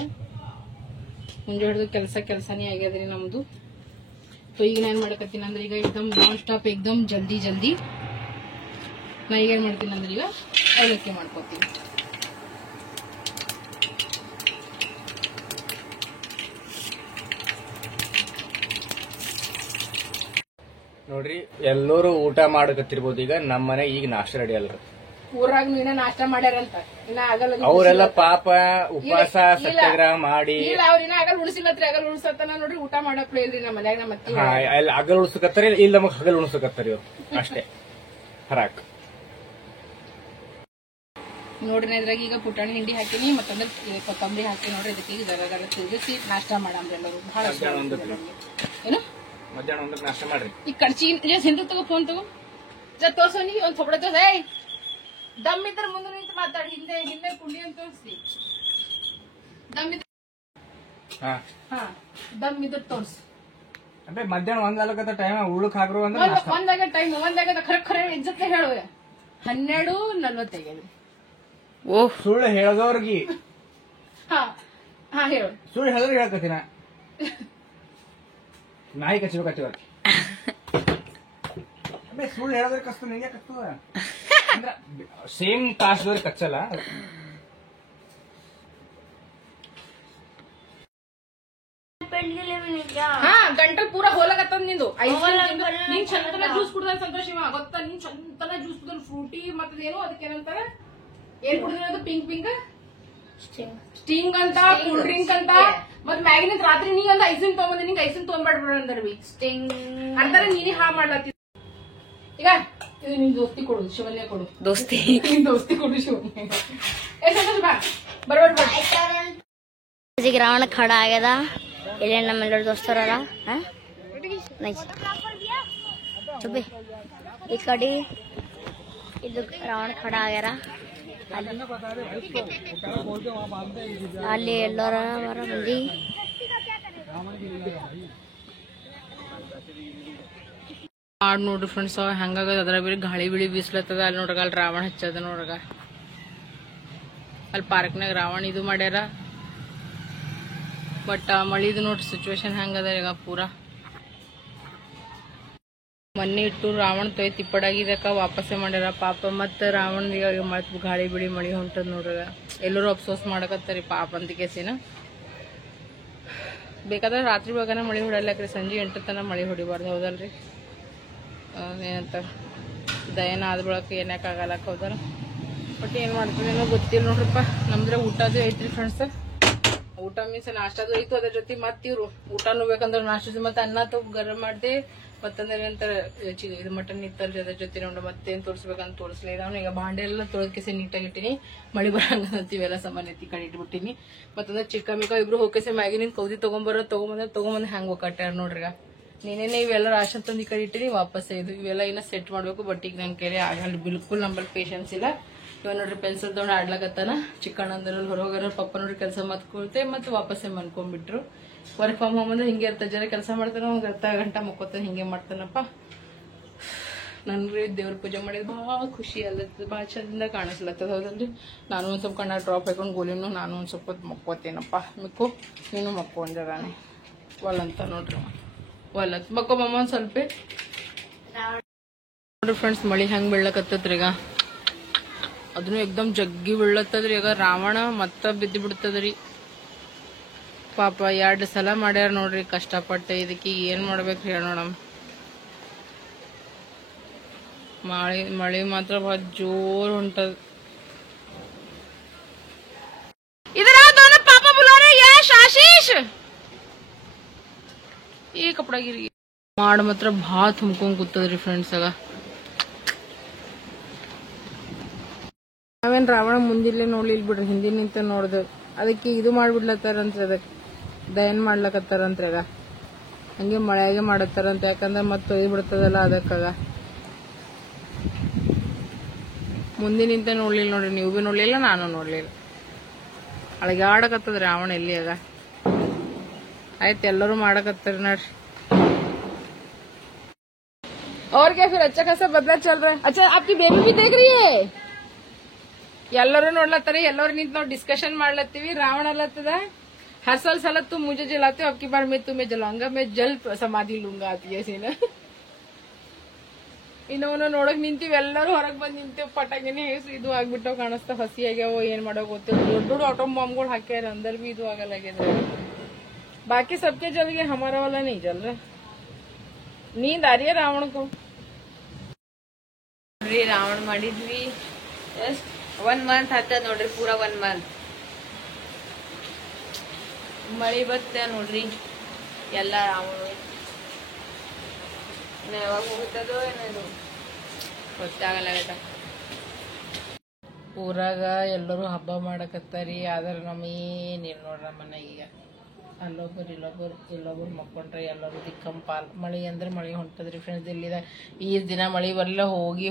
ಮುಂಜೆ ಹಿಡಿದು ಕೆಲಸನೇ ಆಗ್ಯದ್ರಿ ನಮ್ದು. ಸೊ ಈಗ ನಾನು ಮಾಡಕತ್ತೀನಿ ಅಂದ್ರೆ ಈಗ ಏಕದಮ್ ನಾನ್ ಸ್ಟಾಪ್ ಏಕದಮ್ ಜಲ್ದಿ ನಾ ಈಗ ಏನ್ ಮಾಡ್ತೀನಿ ಅಂದ್ರೆ ಈಗ ಅವಲಕ್ಕಿ ಮಾಡ್ಕೋತೀನಿ. ನೋಡ್ರಿ ಎಲ್ಲರೂ ಊಟ ಮಾಡಕತ್ತಿರ್ಬೋದು. ಈಗ ನಮ್ಮ ಮನೆ ಈಗ ನಾಷ್ಟ ರೆಡಿ ಅಲ್ರಿ. ಊರಾಗ ನೀನ ನಾಷ್ಟ ಮಾಡ್ಯಾರಂತ ಇನ್ನ ಆಗಲ್ಲ. ಅವರೆಲ್ಲ ಪಾಪ ಉಪವಾಸ ಸತ್ಯಾಗ್ರಹ ಮಾಡಿ ಇಲ್ಲ ಅವ್ರ ಇನ್ನ ಆಗಲ್ ಉಳಿಸಿಲ್ಲತ್ರಿ. ಆಗಲ್ ಉಳಿಸತ್ತಾನ ನೋಡ್ರಿ. ಊಟ ಮಾಡಪ್ಲೇ ಇಲ್ರಿ ನಮ್ಮ ಮನ್ಯಾಗ. ನಮ್ಮ ಅತ್ತಿ ಅಲ್ಲಿ ಹಗಲ್ ಉಳ್ಸಕತ್ತಾರ, ಇಲ್ಲಿ ನಮಗ್ ಹಗಲ್ ಉಣ್ಸಕತ್ತಾರ ಇವ್ರು ಅಷ್ಟೇ ಫರಾಕ್ ನೋಡ್ರಿ. ಇದ್ರಾಗ ಈಗ ಪುಟಾಣಿ ಹಿಂಡಿ ಹಾಕಿನಿ, ಮತ್ತಂದ್ರೆ ಕೊತ್ತಂಬರಿ ಹಾಕಿ ನೋಡ್ರಿ. ಇದಕ್ಕೆ ಈಗ ಜರ ತಿರುಗಿಸಿ ನಾಷ್ಟ ಮಾಡಮ್ರಿ ಎಲ್ಲರೂ. ಬಹಳ ಏನು ಮಧ್ಯಾಹ್ನ ಒಂದಕ್ಕೆ ನಾಷ್ಟ ಮಾಡ್ರಿ. ಈ ಕಡ್ಚಿ ಹಿಂದೆ ತಗೋ, ಫೋನ್ ತಗೋ, ತೋರ್ಸೋನಿಗೆ ಒಂದ್ ಥೊಬಡೆ ತೋರ್ಸ. ಏಯ್ ದಮ್ ಇದ್ರೆ ಮುಂದೆ ನಿಂತು ಮಾತಾಡಿ. ಹಿಂದೆ ಕುಂಡಿ ಅಂತ ತೋರಿಸಿ. ದಮ್ ಇದ್ರೆ ದಮ್ ಇದ್ರೆ ತೋರ್ಸಿ. ಅಂದ್ರೆ ಮಧ್ಯಾಹ್ನ ಒಂದಾಗತ್ತ ಟೈಮ್ ಉಳಕ್ ಹಾಕ್ರು ಅಂದ್ರೆ ಒಂದಾಗ ಟೈಮ್ ಒಂದಾಗ ಖರೆ ಎಕ್ಸಾಕ್ಟ್ ಹೇಳುವ 12:45. ಓಹ್ ಸುಳ್ಳು ಹೇಳದವ್ರಿಗೆ ಹೇಳು. ಸುಳ್ಳು ಹೇಳಿದ್ರೆ ಹೇಳ್ಕತ್ತಿನ ನಾಯಿ ಕಚ್ಚಬೇಕತ್ತಿವ. ಸುಳ್ಳು ಹೇಳೋದ್ರ ಕಷ್ಟ ನಿಂಗೆ ಕಚ್ಚುವ ಅಂದ್ರ ಸೇಮ್ ಕಾಸ್ದವ್ರಿಗೆ ಕಚ್ಚಲ್ಲ. ಗಂಟಲ್ ಪೂರಾ ಹೋಲಕತ್ತದ ನಿಂದು. ನೀನ್ ಚಂದನ ಜ್ಯೂಸ್ ಕುಡ್ದ ಸಂತೋಷ ಗೊತ್ತಾ? ನೀನ್ ಚಂದನ ಜ್ಯೂಸ್ ಕುಡ್ದ ಫ್ರೂಟಿ ಮತ್ತದೇನು ಅದಕ್ಕೇನಂತಾರ ಏನ್ ಕುಡ್ದ ಪಿಂಕ್ ಸ್ಟಿಂಗ್ ಅಂತ ಕೂಲ್ ಡ್ರಿಂಕ್ ಅಂತ. ಮತ್ ಮ್ಯಾಗಿನ ರಾತ್ರಿ ನೀ ಒಂದು ಐಸಿನ್ ತಗೊಂಬಂದಿ. ನಿಂಗೆ ಐಸಿನ್ ತಗೊಂಡ್ಬಿಡ್ಬೇಡ ಅಂದ್ರಿ ಸ್ಟಿಂಗ್ ಅಂತಾರೆ. ನೀನೇ ಹಾ ಮಾಡ್ಲತ್ತಿ. ಈಗ ಇದು ನಿನ್ ದೋಸ್ತಿ ಕೊಡು, ಶಿವನ್ಯ ಕೊಡು. ದೋಸ್ತಿ ನಿನ್ ದೋಸ್ತಿ ಕೊಡು ಶಿವನ್ಯ. ಬಾ ಬರ್ಬೇಡ. ರಾವಣ ಖಡ ಆಗ್ಯದ. ಇಲ್ಲೇ ನಮ್ಮೆಲ್ಲರ ದೋಸ್ತರಲ್ಲ ಈ ಕಡೆ ಇದು ರಾವಣ ಖಡ ಆಗ್ಯಾರ. ಅಲ್ಲಿ ಎಲ್ಲರ ಬರ ಮಂದಿ ಹಾಡ್ ನೋಡ್ರಿ ಫ್ರೆಂಡ್ಸ್ ಹೆಂಗಾಗದ. ಅದ್ರ ಬೇರೆ ಗಾಳಿ ಬಿಳಿ ಬೀಸ್ಲತ್ತದ. ಅಲ್ಲಿ ನೋಡ್ರಗ ಅಲ್ಲಿ ರಾವಣ ಹಚ್ಚದ ನೋಡ್ರಗ. ಅಲ್ಲಿ ಪಾರ್ಕ್ನಾಗ ರಾವಣ ಇದು ಮಾಡ್ಯಾರ. ಬಟ್ ಮಳಿದು ನೋಡ್ರಿ ಸಿಚುವೇಶನ್ ಹೆಂಗದ ಈಗ ಪೂರಾ. ಮೊನ್ನೆ ಇಟ್ಟು ರಾವಣ ತೊಯ್ ತಿಪ್ಪಡಾಗಿದಕ್ಕ ವಾಪಸ್ಸೇ ಮಾಡ್ಯಾರ ಪಾಪ. ಮತ್ತ ರಾವಣ ಮತ್ ಗಾಳಿ ಬಿಳಿ ಮಳಿ ಹೊಂಟದ್ ನೋಡ್ರಿ. ಎಲ್ಲರೂ ಅಫ್ಸೋಸ್ ಮಾಡಕತ್ತಾರಿ ಪಾಪ ಅಂತ ಕೇಸಿನ. ಬೇಕಾದ್ರೆ ರಾತ್ರಿ ಬೇಗನೆ ಮಳೆ ಹೊಡಲ್ಯಾಕ್ರಿ, ಸಂಜೆ 8 ತನಕ ಮಳೆ ಹೊಡಿಬಾರ್ದು. ಹೌದಲ್ರಿ? ಏನಂತ ದಯನ ಆದ ಬಳಕ ಏನಕ್ಕಾಗಲ್ಲ, ಹೌದಲ್ಲ? ಬಟ್ ಏನು ಮಾಡ್ತದೇನೋ ಗೊತ್ತಿಲ್ಲ ನೋಡ್ರಪ್ಪ. ನಮ್ದ್ರೆ ಊಟದು ಐತ್ರಿ ಫ್ರೆಂಡ್ಸ್. ಊಟ ಮೀನ್ಸ್ ನಾಷ್ಟದು ಐತು, ಅದ್ರ ಜೊತೆ ಮತ್ತೆ ಇವ್ರು ಊಟನೂ ಬೇಕಂದ್ರೆ ನಾಷ್ಟದ ಮತ್ತೆ ಅನ್ನ ತಗೋ ಗರಂ ಮಾಡಿದೆ. ಮತ್ತಂದ್ರೆ ಏನಂತಾರೆ ಇದು ಮಟನ್ ಇತ್ತಲ್ರಿ, ಅದ್ರ ಜೊತೆ ನೋಡಿ ಮತ್ತೇನ್ ತೋರಿಸ್ಬೇಕಂತ ತೋರಿಸ್ಲೇ ನಾನು ಈಗ ಬಾಂಡೆ ಎಲ್ಲ ತೊಳೆದ್ಕೆಸಿ ನೀಟಾಗಿಟ್ಟಿನಿ. ಮಳಿ ಬರಂಗಂತ ಇವೆಲ್ಲ ಸಾಮಾನು ಎತ್ತಿ ಕಡೆ ಇಟ್ಬಿಟ್ಟಿನಿ. ಮತ್ತಂದ್ರೆ ಚಿಕ್ಕ ಮಿಕ್ಕ ಇಬ್ರು ಹೋಗೇಸಿ ಮ್ಯಾಗಿನಿಂದ ಕೌದಿ ತಗೊಂಬಂದ್ರೆ ಹ್ಯಾಂಗ್ ಹೋಗ್ಕಟ್ಟಾರ ನೋಡ್ರಿ. ಈಗ ನೀನೇನೆ ಇವೆಲ್ಲ ರಾಶನ್ ತಂದು ಈ ಕಡೆ ಇಟ್ಟಿನಿ, ವಾಪಸ್ ಇವೆಲ್ಲ ಇನ್ನ ಸೆಟ್ ಮಾಡ್ಬೇಕು. ಬಟ್ ಈಗ ನನ್ ಕೈಲಿ ಆಗಲ್ಲ, ಬಿಲ್ಕುಲ್ ನಂಬಲ್ಲಿ ಪೇಷನ್ಸ್ ಇಲ್ಲ. ಇವ ನೋಡ್ರಿ ಪೆನ್ಸಿಲ್ ತಗೊಂಡು ಆಡ್ಲಕತ್ತಾನ. ಚಿಕ್ಕಣ್ಣ ಅಂದ್ರಲ್ಲಿ ಹೊರಗೋರ ಪಪ್ಪ ನೋಡ್ರಿ ಕೆಲಸ ಮತ್ಕೊಳ್ತೆ ಮತ್ತೆ ವಾಪಸ್ಸೇ ಮನ್ಕೊಂಡ್ಬಿಟ್ರು. ವರ್ಕ್ ಫ್ರಮ್ ಹೋಮ್ ಅಂದ್ರೆ ಹಿಂಗೆ ಇರ್ತದೆ, ಜನ ಕೆಲಸ ಮಾಡ್ತಾನ, ಅವ್ನಿಗೆ ಅರ್ಧ ಗಂಟೆ ಮಕ್ಕೋತಾನೆ, ಹಿಂಗೆ ಮಾಡ್ತಾನಪ್ಪ. ನನ್ರಿ ದೇವ್ರ ಪೂಜೆ ಮಾಡಿದ್ ಭಾಳ ಖುಷಿ ಅಲ್ಲತ್ತದ, ಭಾಳ ಚಂದ ಕಾಣಿಸ್ಲತ್ತದ. ಹೌದಲ್ರಿ? ನಾನು ಒಂದ್ ಸ್ವಲ್ಪ ಕಣ್ಣ ಡ್ರಾಪ್ ಹಾಕೊಂಡು ಗೋಲಿನು ನಾನು ಒಂದ್ ಸ್ವಲ್ಪ ಹೊತ್ತು ಮಕ್ಕೋತೇನಪ್ಪ. ಮಿಕ್ಕು ನೀನು ಮಕ್ಕೋ ಒಂಜಾನೆ ಒಲ್ಲಂತ ನೋಡ್ರಿ, ಒಲ್ಲತ್ ಮಕ್ಕೊಮ್ಮ ಒಂದ್ ಸ್ವಲ್ಪ ನೋಡ್ರಿ ಫ್ರೆಂಡ್ಸ್. ಮಳಿ ಹೆಂಗ್ ಬೀಳಕತ್ತದ್ರಿ ಈಗ, ಅದನ್ನು ಎಕ್ದಮ್ ಜಗ್ಗಿ ಬೀಳತ್ತದ್ರಿ. ಈಗ ರಾವಣ ಮತ್ತ ಬಿದ್ದು ಬಿಡ್ತದ್ರಿ ಪಾಪ. 2 ಸಲ ಮಾಡ್ಯಾರ ನೋಡ್ರಿ ಕಷ್ಟಪಟ್ಟೆ. ಇದಕ್ಕೆ ಏನ್ ಮಾಡ್ಬೇಕ್ರಿ ಹೇಳೋಣ. ಮಳಿ ಮಾತ್ರ ಭಾಳ ಜೋರ್ ಹೊಂಟದ. ಈ ಕಪಡಾಗಿರಿ ಮಾಡ ಮಾತ್ರ ಭಾಳ ತುಂಬ್ಕೊಂಡ್ ಕೂತದ್ರಿ ಫ್ರೆಂಡ್ಸ್. ಆಗ ನಾವೇನ್ ರಾವಣ ಮುಂದಿಲ್ಲೇ ನೋಡ್ಲಿಲ್ ಬಿಡ್ರಿ, ಹಿಂದಿನ ನಿಂತ ನೋಡ್ದೆ. ಅದಕ್ಕೆ ಇದು ಮಾಡ್ಬಿಡ್ಲತ್ತಾರಂತ್ರಿ, ಅದಕ್ಕೆ ದಯನ್ ಮಾಡ್ಲಕತ್ತಾರಂತ್ರಿ. ಆಗ ಹಂಗೆ ಮಳೆಯಾಗೆ ಮಾಡತ್ತಾರಂತ, ಯಾಕಂದ್ರೆ ಮತ್ತೆ ಒಯ್ದು ಬಿಡ್ತದಲ್ಲ ಅದಕ್ಕಾಗ. ಮುಂದಿನ ನಿಂತ ನೋಡ್ಲಿಲ್ಲ ನೋಡ್ರಿ, ನೀವು ಭೀ ನೋಡ್ಲಿಲ್ಲ, ನಾನು ನೋಡ್ಲಿಲ್ಲ. ಅಳಗಾಡಕತ್ತದ ರಾವಣ ಎಲ್ಲಿ ಆಗ. ಆಯ್ತು ಎಲ್ಲರೂ ಮಾಡಕತ್ತಾರ ನೋಡ್ರಿ. और क्या फिर अच्छा खासा बदला चल रहा है. अच्छा आपकी बेबी भी देख रही है. ಎಲ್ಲರೂ ನೋಡ್ಲತ್ತಾರೆ, ಎಲ್ಲರೂ ನಿಂತು ನಾವು ಡಿಸ್ಕಷನ್ ಮಾಡ್ಲತ್ತೀವಿ. ರಾವಣ ಅಲ್ಲತ್ತದ हर साल तुम मुझे जलाते हो, अब की बार मैं तुम्हें जलाऊंगा, मैं जल समाधि लूंगा आती है सीन. ಇನ್ನೊಂದು ನೋಡಕ್ ನಿಂತೀವಿ, ಎಲ್ಲರೂ ಹೊರಗ್ ಬಂದ್ ನಿಂತೇವ್. ಪಟಾಕಿನೇ ಇದು ಆಗ್ಬಿಟ್ಟವ್ ಕಾಣಿಸ್ತಾ, ಹಸಿ ಆಗ್ಯಾವ, ಏನ್ ಮಾಡೋಕ್ ಗೊತ್ತಿಲ್ಲ. ದೊಡ್ಡ ದೊಡ್ಡ ಆಟೋ ಬಾಂಬ್ಗಳು ಹಾಕ್ಯಾರ, ಅಂದರ್ ಬಿ ಇದು ಆಗಲ್ಲಾಗ್ಯದ. ಬಾಕಿ ಸಬ್ಕೆ ಜಲ್ಗೆ ಹಮಾರ ವಾಲ ನೀ ಜಲ್ ರहा. ನೀಂದ್ ಆ ರही है ರಾವಣ को. ರಾವಣ ಮಾಡಿದ್ವಿ ಎಷ್ಟು 1 ಮಂತ್ ಆತ ನೋಡ್ರಿ, ಪೂರಾ 1 ಮಂತ್. ಮಳಿ ಬತ್ತೆ ನೋಡ್ರಿ, ಎಲ್ಲ ರಾವಣ ಯಾವಾಗ ಹೋಗುತ್ತದೋ ಏನದು ಗೊತ್ತಾಗಲ್ಲ. ಊರಾಗ ಎಲ್ಲರೂ ಹಬ್ಬ ಮಾಡಕತ್ತಾರಿ, ಆದ್ರೆ ನಮ್ಮೇನಿಲ್ಲ ನೋಡ್ರ ಮನೆ. ಈಗ ಅಲ್ಲೊಬ್ಬರು ಮಕ್ಕೊಂಡ್ರೆ ಎಲ್ಲರೂ ದಿಕ್ಕಂಪಾಲ್. ಮಳಿ ಅಂದ್ರೆ ಮಳಿ ಹೊಂಟದ್ರಿ ಫ್ರೆಂಡ್ಸ್. ಇಲ್ಲಿದ ಈ ದಿನ ಮಳಿ ಬರಲ್ಲ,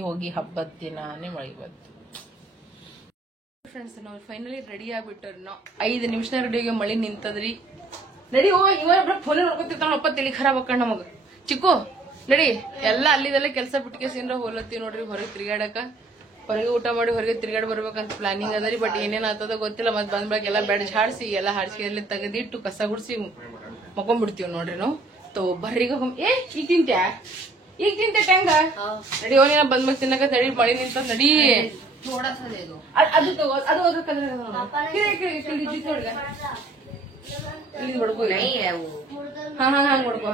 ಹೋಗಿ ಹಬ್ಬದ ದಿನಾನೇ ಮಳಿ ಬಂತು ಫ್ರೆಂಡ್ಸ್. ನಾವು ಫೈನಲಿ ರೆಡಿ ಆಗ್ಬಿಟ್ಟವ್ರಿ. ನಾವು 5 ನಿಮಿಷ ರೆಡಿಗೆ ಮಳಿ ನಿಂತದ್ರಿ. ನಡಿ ಹೋಗ, ಇವ ಫೋನ್ ನೋಡ್ಕೊತಿರ್ತಾನಪ್ಪ, ತಲೆ ಖರಾಬ್ ಹಾಕೊಂಡ್ ನಮಗ. ಚಿಕ್ಕು ನಡಿ, ಎಲ್ಲ ಅಲ್ಲಿದೆಲ್ಲ ಕೆಲಸ ಬಿಟ್ಕೇಸಿಂದ್ರ ಹೋಲತ್ತೀವಿ ನೋಡ್ರಿ ಹೊರಗೆ ತಿರ್ಗಾಡಕ. ಹೊರಗೆ ಊಟ ಮಾಡಿ ಹೊರಗೆ ತಿರ್ಗಾಡಿ ಬರ್ಬೇಕಂತ ಪ್ಲಾನಿಂಗ್ ಅದರಿ. ಬಟ್ ಏನೇನ್ ಆಗ್ತದ ಗೊತ್ತಿಲ್ಲ. ಮತ್ ಬಂದ್ಬಳಕ ಎಲ್ಲ ಬೆಡ್ ಹಾಡ್ಸಿ ಎಲ್ಲ ಹಾಡ್ಸಿ ಎಲ್ಲ ತೆಗೆದಿಟ್ಟು ಕಸ ಗುಡ್ಸಿ ಮಕ್ಕೊಂಡ್ಬಿಡ್ತೀವಿ ನೋಡ್ರಿ ನಾವು. ಬರ್ರಿಗ ಈಗ ತಿಂತ್ಯಾ, ಈಗ ತಿಂತೆ ಟೆಂಗ ನಡಿ. ಹೋಗಿ ಬಂದ್ಬೇಕು ತಿನ್ನಕ. ನಡಿ ಮಳಿ ನಿಂತ, ನಡಿ. ಅದು ತಗೋ, ಅದು ಹೊಡ್ಕೊ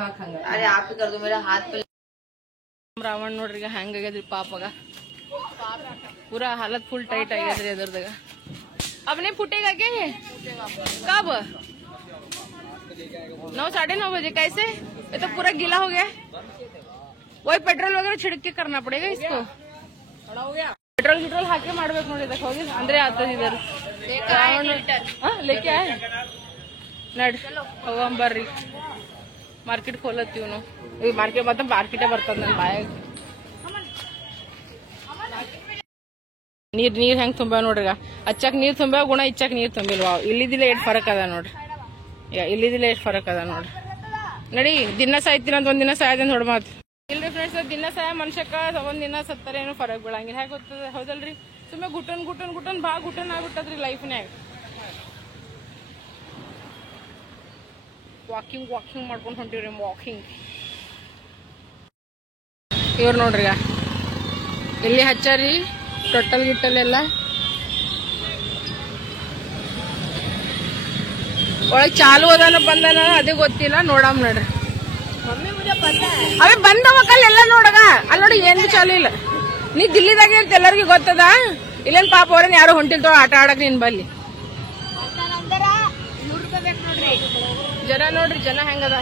ಹಾಕಂಗ. ರಾವಣ ನೋಡ್ರಿ ಈಗ ಹೆಂಗ್ ಆಗ್ಯದ್ರಿ ಪಾಪಗ. पूरा हालत फुल टाइट आ गया इधर जगह. अब नहीं फूटेगा क्या ये? कब? 9, 9:30 बजे. कैसे? ये तो पूरा गीला हो गया. वही पेट्रोल वगैरह छिड़क के करना पड़ेगा इसको. पेट्रोल गिट्रोल हाके ಮಾಡ್ಬೇಕು ನೋಡಿ. ಇದಕ್ಕೆ ಹೋಗಿ ಅಂದ್ರೆ ಆತದ ಇದರ लेके आए नड ಹೋಗಂ ಬರ್ರಿ. ಮಾರ್ಕೆಟ್ ಖೋಲತ್ತೀವಿ ನಾವು. ಈ ಮಾರ್ಕೆಟ್ ಮತ್ತೆ ಮಾರ್ಕೆಟೇ ಬರ್ತದ ನನ್ನ ಬಾಯಾಗ. ನೀರ್ ಹೆಂಗ್ ತುಂಬ ನೋಡ್ರಿ. ಅಚ್ಚಾಕ್ ನೀರ್ ತುಂಬ ಗುಣ, ಇಚ್ಚಾಕ್ ನೀರ್ ತುಂಬಿಲ್ವಾ. ಇಲ್ಲಿದಿಲ್ಲ ಎಷ್ಟು ಫರಕ್ ಅದ ನೋಡ್ರಿ. ಇಲ್ಲಿದಿಲ್ಲ ಎಷ್ಟು ಫರಕ್ ಅದ ನೋಡ್ರಿ. ನಡಿ, ದಿನ ಸಾಯ್ತೀನಿ ಅಂತ ಒಂದಿನ ಸಾಯದ ಹೊಡ್ ಮಾತು ಇಲ್ರಿ ಫ್ರೆಂಡ್ಸ್. ದಿನ ಸಾಯ ಮನುಷ್ಯಕ್ಕ ಒಂದಿನ ಸತ್ತರ ಏನು ಫರಕ್ ಬೀಳಂಗಿಲ್ಲ. ಹೇಗೆ ಗೊತ್ತದ ಹೌದಲ್ರಿ? ಸುಮ್ಮನೆ ಗುಟನ್ ಬಾ ಗುಟನ್ ಆಗ್ಬಿಟ್ಟದ್ರಿ ಲೈಫ್ನ್ಯಾಗ. ವಾಕಿಂಗ್ ಮಾಡ್ಕೊಂಡು ಹೊಂಟಿವ್ರಿ. ವಾಕಿಂಗ್ ಇವ್ರು ನೋಡ್ರಿ ಇಲ್ಲಿ ಹಚ್ಚಾರಿ ಟೋಟಲ್ ಗಿಟ್ಟಲ್ ಎಲ್ಲ. ಒಳಗ್ ಚಾಲು ಅದಾನ ಬಂದಾನ ಅದೇ ಗೊತ್ತಿಲ್ಲ ನೋಡಮ್ ನೋಡ್ರಿ ಅವೇ ಬಂದವಕಲ್ ಎಲ್ಲ ನೋಡಗ ಅಲ್ಲಿ ನೋಡಿ ಏನು ಚಾಲು ಇಲ್ಲ ನೀ ದಿಲ್ಲಿದಾಗೆ ಅಂತ ಎಲ್ಲರಿಗೂ ಗೊತ್ತದ ಇಲ್ಲೇನ್ ಪಾಪ ಅವ್ರೇನ್ ಯಾರು ಹೊಂಟಿಲ್ತೋ ಆಟ ಆಡಕ್ ನಿನ್ ಬಲ್ಲಿ ಜನ ನೋಡ್ರಿ ಜನ ಹೆಂಗದ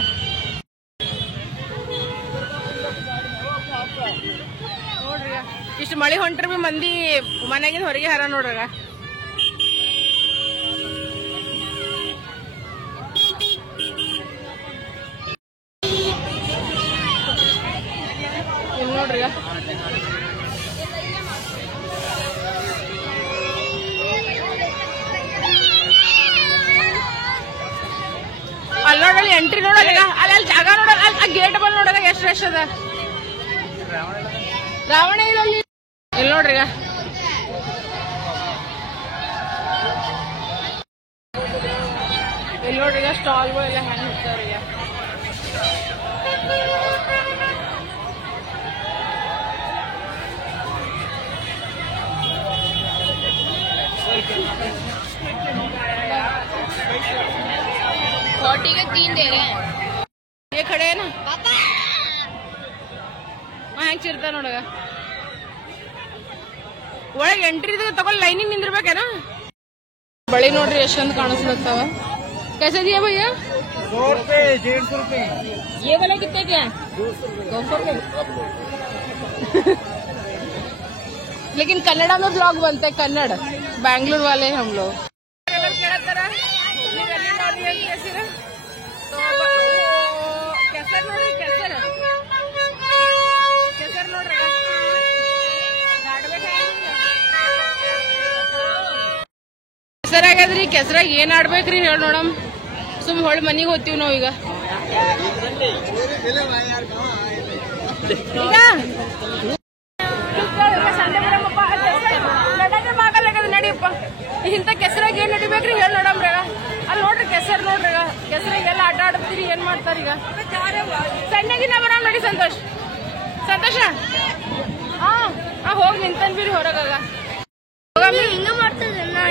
ನೋಡ್ರಿ ಇಷ್ಟು ಮಳಿ ಹೊಂಟ್ರ ಬಿ ಮಂದಿ ಮನೆಗಿಂದ ಹೊರಗೆ ಹರ ನೋಡ್ರಾಗ ಇಲ್ಲಿ ನೋಡ್ರಿ ಅಲ್ಲಿ ನೋಡಲ್ಲಿ ಎಂಟ್ರಿ ನೋಡಲ್ಲ ಅಲ್ಲಿ ಅಲ್ಲಿ ಜಾಗ ನೋಡಲ್ಲ ಅಲ್ಲಿ ಗೇಟ್ ಬಂದ್ ನೋಡಲ್ಲ ಎಷ್ಟು ರಶ್ ಅದ ರಾವಣ ಇಲ್ಲ ಇಲ್ಲಿ ನೋಡ್ರಿ ಈಗ ಇಲ್ಲಿ ನೋಡ್ರಿ ಈಗ ಸ್ಟಾಲ್ಗಳು ಎಲ್ಲ ಹೆಂಗ್ ಇರ್ತಾವ್ರಿ ಈಗ फोर्टी के 3 दे रहे हैं ये खड़े है ना ಹೆಂಗ್ ಚಿರ್ತ ನೋಡಗ ಒಳಗೆ ಎಂಟ್ರಿ ತಗೊಂಡ್ ಲೈನಿಗೆ ನಿಂದಿರ್ಬೇಕೇನ ಬಳಿ ನೋಡ್ರಿ ಎಷ್ಟೊಂದು ಕಾಣಿಸ್ಲತ್ತಾವ कैसे दिया भैया 100 रुपए 150 रुपए ये वाला कितना क्या 200 रुपए लेकिन कन्नड़ा में ब्लॉग बनते हैं कन्नड़ बैंगलोर वाले हम लोग ಕೆಸರಾಗ್ಯದ್ರಿ ಕೆಸರಾಗ ಏನ್ ಆಡ್ಬೇಕ್ರಿ ಹೇಳಿ ನೋಡಮ್ ಸುಮ್ ಹೊಳ್ ಮನಿಗ್ ಹೋಗ್ತೀವಿ ನಾವ್ ಈಗ ನಡಿಯಪ್ಪ ಇಂತ ಕೆಸರಾಗ ಏನ್ ನಡಿಬೇಕ್ರಿ ಹೇಳಿ ನೋಡಮ್ರಿ ಅಲ್ಲಿ ನೋಡ್ರಿ ಕೆಸರ್ ನೋಡ್ರಿ ಕೆಸರಾಗೆಲ್ಲ ಆಟ ಆಡ್ತೀರಿ ಏನ್ ಮಾಡ್ತಾರೀಗ ಸಣ್ಣಗಿನ ಬರ ನಡಿ ಸಂತೋಷ್ ಸಂತೋಷ ಹೋಗಿ ನಿಂತನ್ ಬಿರಿ ಹೊರಗಾಗ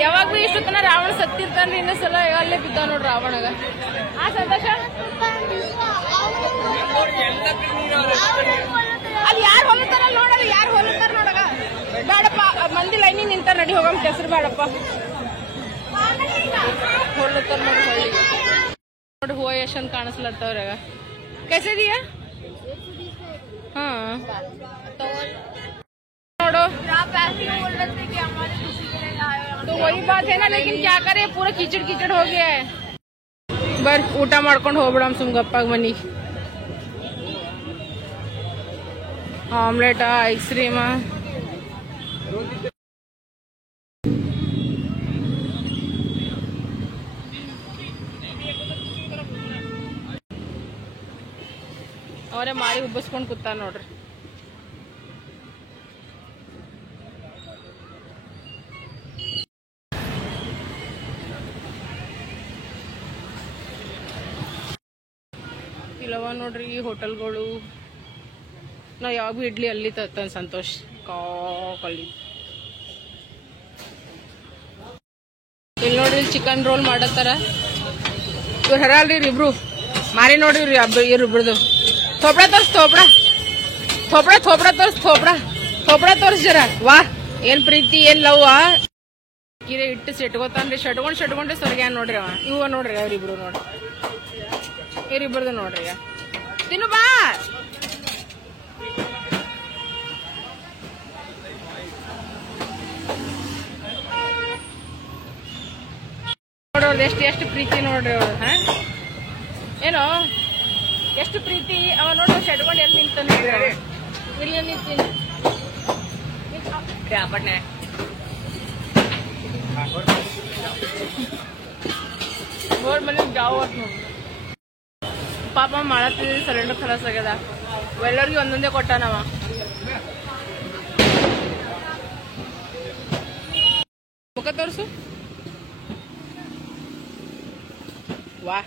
ಯಾವಾಗ ಬಿ ಇಷ್ಟು ತನ ರಾವಣ ಸತ್ತಿರ್ತಾನ್ರಿ ಇನ್ನೊಂದ್ಸಲ ಅಲ್ಲೇ ಬಿದ್ದ ನೋಡ್ರಿ ರಾವಣಗ ಸಂತೋಷ ಅಲ್ಲಿ ಯಾರು ಹೊಲತಾರ ನೋಡಲ್ಲ ಯಾರು ಹೊಲತಾರ ನೋಡಗ ಬೇಡಪ್ಪ ಮಂದಿ ಲೈನಿ ನಿಂತಾರ ನಡಿ ಹೋಗಮ್ ಕೆಸರು ಬೇಡಪ್ಪ ಹೊಲತಾರ ನೋಡಿ ನೋಡಿ ಹೂವ ಎಷ್ಟೊಂದು ಕಾಣಿಸ್ಲತ್ತವ್ರಾಗ ಕೆಸದಿಯ ಹಾ ನೋಡು तो वही बात है ना लेकिन क्या करे पूरा कीचड़ कीचड़ हो गया है बस ಊಟ ಮಾಡ್ಕೊಂಡು ಹೋಗ್ಬಿಡಮ್ ಸುಮ್ ಗಪ್ಪಾಗ ಮನಿ ಆಮ್ಲೆಟ್ ಐಸ್ ಕ್ರೀಮ್ ಅವರೇ ಮಾರಿ ಉಬ್ಬಿಸ್ಕೊಂಡು ಕೂತಾರ ನೋಡ್ರಿ ಇಲ್ಲವ ನೋಡ್ರಿ ಹೋಟೆಲ್ಗಳು ನಾವ್ ಯಾವಾಗೂ ಇಡ್ಲಿ ಅಲ್ಲಿ ತರ್ತಾನೆ ಸಂತೋಷ್ ಕಾಕಲ್ಲಿ ಇಲ್ಲಿ ನೋಡ್ರಿ ಚಿಕನ್ ರೋಲ್ ಮಾಡತ್ತಾರ ಇವ್ರು ಹರಲ್ರಿ ಇಬ್ರು ಮಾರಿ ನೋಡ್ರಿ ಇವ್ರಿಬ್ರದು ಥೋಪಡ ತೋರ್ಸ್ ಥೋಪಡ ಥೋಪಡ ಥೋಪಡ ತೋರ್ಸ್ ಥೋಪಡ ಥೋಪಡ ತೋರ್ಸ್ ಜರ ವಾ ಏನ್ ಪ್ರೀತಿ ಏನ್ ಲವ್ ಕಿರೆ ಇಟ್ಟು ಸೆಟ್ಕೋತಾನ್ರಿ ಶಟ್ಕೊಂಡೆ ಸ್ವರ್ಗ್ಯಾನ್ ನೋಡ್ರಿ ಅವ ಇವ ನೋಡ್ರಿ ಅವ್ರಿಬ್ರು ನೋಡ್ರಿ ಇವ್ರಿಬ್ರದು ನೋಡ್ರಿ ತಿನ್ನು ಬಾ ನೋಡ್ರಿ ಎಷ್ಟು ಪ್ರೀತಿ ನೋಡ್ರಿ ಅವ್ರು ಏನೋ ಎಷ್ಟು ಪ್ರೀತಿ ಅವ ನೋಡ್ರಿ ಶಟ್ಕೊಂಡು ಎಲ್ಲಿ ನಿಂತ ನೋಡ್ರಿ ಇಲ್ಲಿ ನಿಂತೀನಿ ಪಟ್ನೆ ಗೋರ್ ಮನೆ ಜಾವ ನೋಡ್ರಿ ಪಾಪ ಮಾಡತ್ತಿದ್ರಿ ಸಿಲಿಂಡರ್ ಖಲಾಸ್ ಆಗ್ಯದ ಎಲ್ಲರಿಗೂ ಒಂದೊಂದೇ ಕೊಟ್ಟಾನವ ಮುಖ ತೋರ್ಸು ವಾ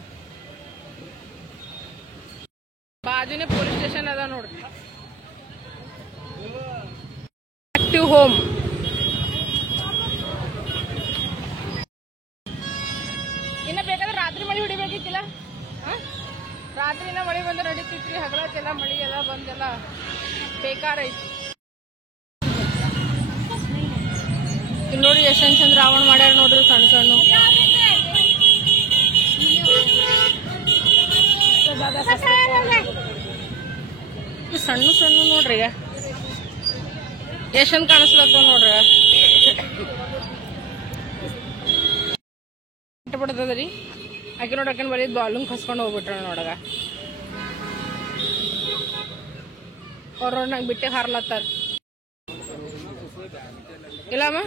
ಬಾಜುನೇ ಪೊಲೀಸ್ ಸ್ಟೇಷನ್ ಅದ ನೋಡ್ರಿ ಆಕ್ಟಿವ್ ಹೋಮ್ ಇನ್ನ ಬೇಕಾದ್ರೆ ರಾತ್ರಿ ಮಾಡಿ ಮಳೆ ಬಂದು ನಡೀತಿತ್ರಿ, ಹಗಲತ್ತೆಲ್ಲ ಮಳಿ ಎಲ್ಲ ಬಂದೆಲ್ಲ ಬೇಕಾರ ಐತಿ. ಇಲ್ಲಿ ನೋಡಿ ಎಷ್ಟು ಚಂದ ರಾವಣ ಮಾಡ್ಯಾರ ನೋಡ್ರಿ, ಸಣ್ಣ ಸಣ್ಣ ಸಣ್ಣ ಸಣ್ಣ ನೋಡ್ರಿ. ಈಗ ಎಷ್ಟಂದ್ ಕಾಣಿಸ್ಲತ್ತ ನೋಡ್ರಿ. ಬಿಡ್ತದ್ರಿ ಆಕೆ ನೋಡಕನ್ ಬರೀ ಬಾಲೂನ್ ಕಸ್ಕೊಂಡು ಹೋಗ್ಬಿಟ್ರ ನೋಡಗ. ಅವ್ರ ನಂಗೆ ಬಿಟ್ಟೆ ಹಾರ್ಲತ್ತಾರ ಇಲ್ಲಮ್ಮ.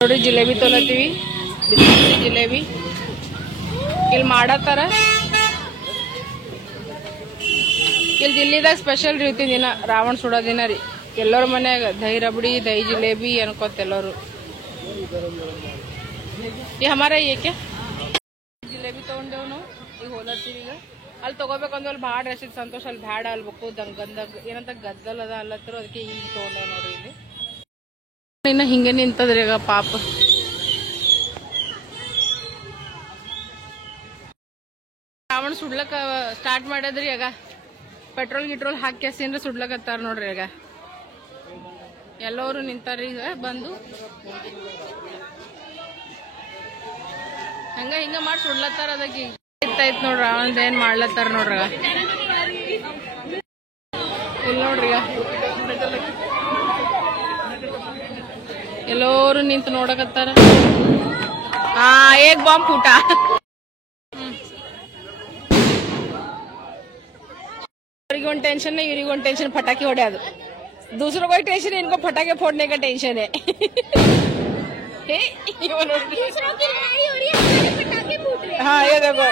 ನೋಡಿ ಜಿಲೇಬಿ ತೊಲತ್ತೀವಿ, ಬಿಸಿ ಜಿಲೇಬಿ ಇಲ್ಲಿ ಮಾಡತ್ತಾರ. ಇಲ್ಲಿ ದಿಲ್ಲಿದಾಗ ಸ್ಪೆಷಲ್ ರೀತಿ ದಿನ ರಾವಣ ಸುಡೋ ದಿನ ರೀ. ಎಲ್ಲರ ಮನ್ಯಾಗ ದಹಿ ರಬಡಿ, ದಹಿ ಜಿಲೇಬಿ ಅನ್ಕೋತ ಎಲ್ಲರೂ. ಈ ಹಮಾರ ಏಕೆ ಜಿಲೇಬಿ ತಗೊಂಡೇವ್ ನಾವು. ಈಗ ಹೋಲತ್ತೀವಿ. ಈಗ ಅಲ್ಲಿ ತಗೋಬೇಕಂದ್ರೆ ಅಲ್ಲಿ ಭಾಳ ರೆಸಿಟ್ ಸಂತೋಷ, ಅಲ್ಲಿ ಬ್ಯಾಡ ಅಲ್ಬೇಕು ಗಂದಾಗ ಏನಂತ ಗದ್ದಲ್ ಅದ ಅಲ್ಲತ್ತಿರೋ, ಅದಕ್ಕೆ ಇಲ್ಲಿ ತಗೊಂಡೇವ್ ನೋಡ್ರಿ. ಇಲ್ಲಿ ಇನ್ನ ಹಿಂಗೆ ನಿಂತದ್ರಿ ಈಗ ಪಾಪ. ರಾವಣ ಸುಡ್ಲಕ್ಕ ಸ್ಟಾರ್ಟ್ ಮಾಡ್ಯದ್ರಿ. ಈಗ ಪೆಟ್ರೋಲ್ ಗಿಟ್ರೋಲ್ ಹಾಕಿ ಕೆಸಿಂದ್ರ ಸುಡ್ಲಕತ್ತಾರ ನೋಡ್ರಿ. ಈಗ ಎಲ್ಲರೂ ನಿಂತಾರ್ರಿ. ಈಗ ಬಂದು ಹಂಗ ಹಿಂಗ ಮಾಡಿ ಸುಡ್ಲತ್ತಾರ. ಅದಕ್ಕೆ ಇತ್ತೈತ್ ನೋಡ್ರಿ ರಾವಣದ ಏನ್ ಮಾಡ್ಲತ್ತಾರ ನೋಡ್ರಿ. ಇಲ್ಲಿ ನೋಡ್ರಿ ಈಗ ಎಲ್ಲರೂ ನಿಂತು ನೋಡಕತ್ತಾರ. ಏಕ್ ಬಾಂಬ್ ಫೂಟ. ಅವ್ರಿಗೊಂದು टेंशन है, इवरिಗೊಂದು टेंशन पटाखे ಹೊಡೆಯೋದು. दूसरों को टेंशन है, इनको पटाखे फोड़ने का टेंशन है. दूसरों की लड़ाई हो रही है, पटाखे फूट रहे हैं. हाँ ये देखो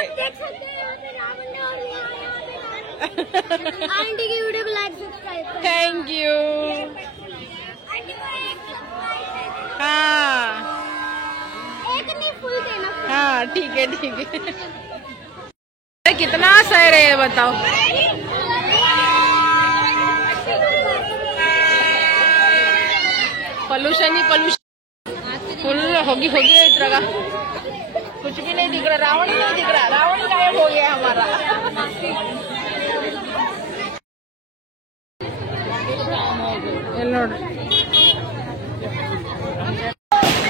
आंटी की वीडियो को लाइक सब्सक्राइब करें. Thank you. हाँ एक नहीं फुल देना. हाँ ठीक है ठीक है. कितना सह रहे हैं बताओ. पोल्यूशन ही पोल्यूशन फुल होगी इतना. कुछ भी नहीं दिख रहा, रावण ही नहीं दिख रहा. रावण गायब हो गया हमारा.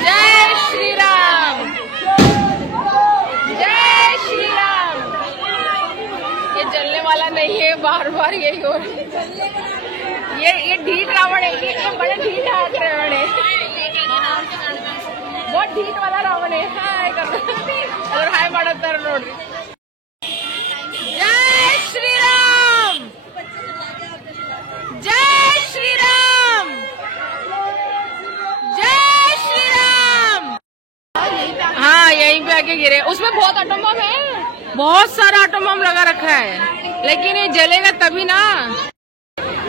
जय श्री राम, जय श्री राम. ये जलने वाला नहीं है, बार बार यही हो रहा है. ये ढीठ रावण है, ये बड़ा ढीठ हाथ रावण है, बहुत ढीठ वाला रावण है. हाय और हाय ಮಾಡತ್ತಾರ ನೋಡ್ರಿ. जय श्री राम, जय श्री राम, जय श्री राम. हाँ यहीं पे आके गिरे. उसमें बहुत एटम बम है, बहुत सारा एटम बम लगा रखा है, लेकिन ये जलेगा तभी ना.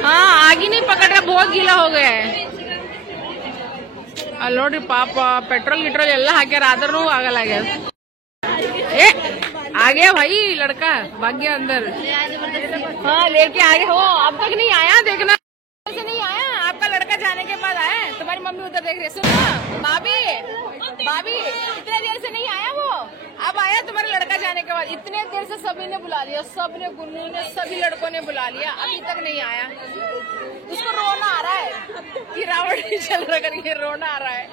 हाँ आगे नहीं पकड़ रहा, बहुत गीला हो गया है. ಅಲ್ಲಿ ನೋಡ್ರಿ ಪಾಪ ಪೆಟ್ರೋಲ್ ಗಿಟ್ರೋಲ್ ಎಲ್ಲ ಹಾಕ್ಯಾರ, ಆದ್ರೂ ಆಗಲ್ಲ. ए आगे भाई लड़का भाग गया अंदर. हाँ लेके आगे हो, अब तक नहीं आया. देखना से नहीं आया, आपका लड़का जाने के बाद आया. तुम्हारी मम्मी उधर देख रही है. सुनो भाभी, भाभी इतने देर से नहीं आया वो, अब आया तुम्हारे लड़का जाने के बाद. इतने देर से सभी ने बुला लिया, सबने, गुन्नू ने, सभी लड़कों ने बुला लिया, अभी तक नहीं आया. उसको रोना आ रहा है कि रावण नहीं चल रहा करके, रोना आ रहा है.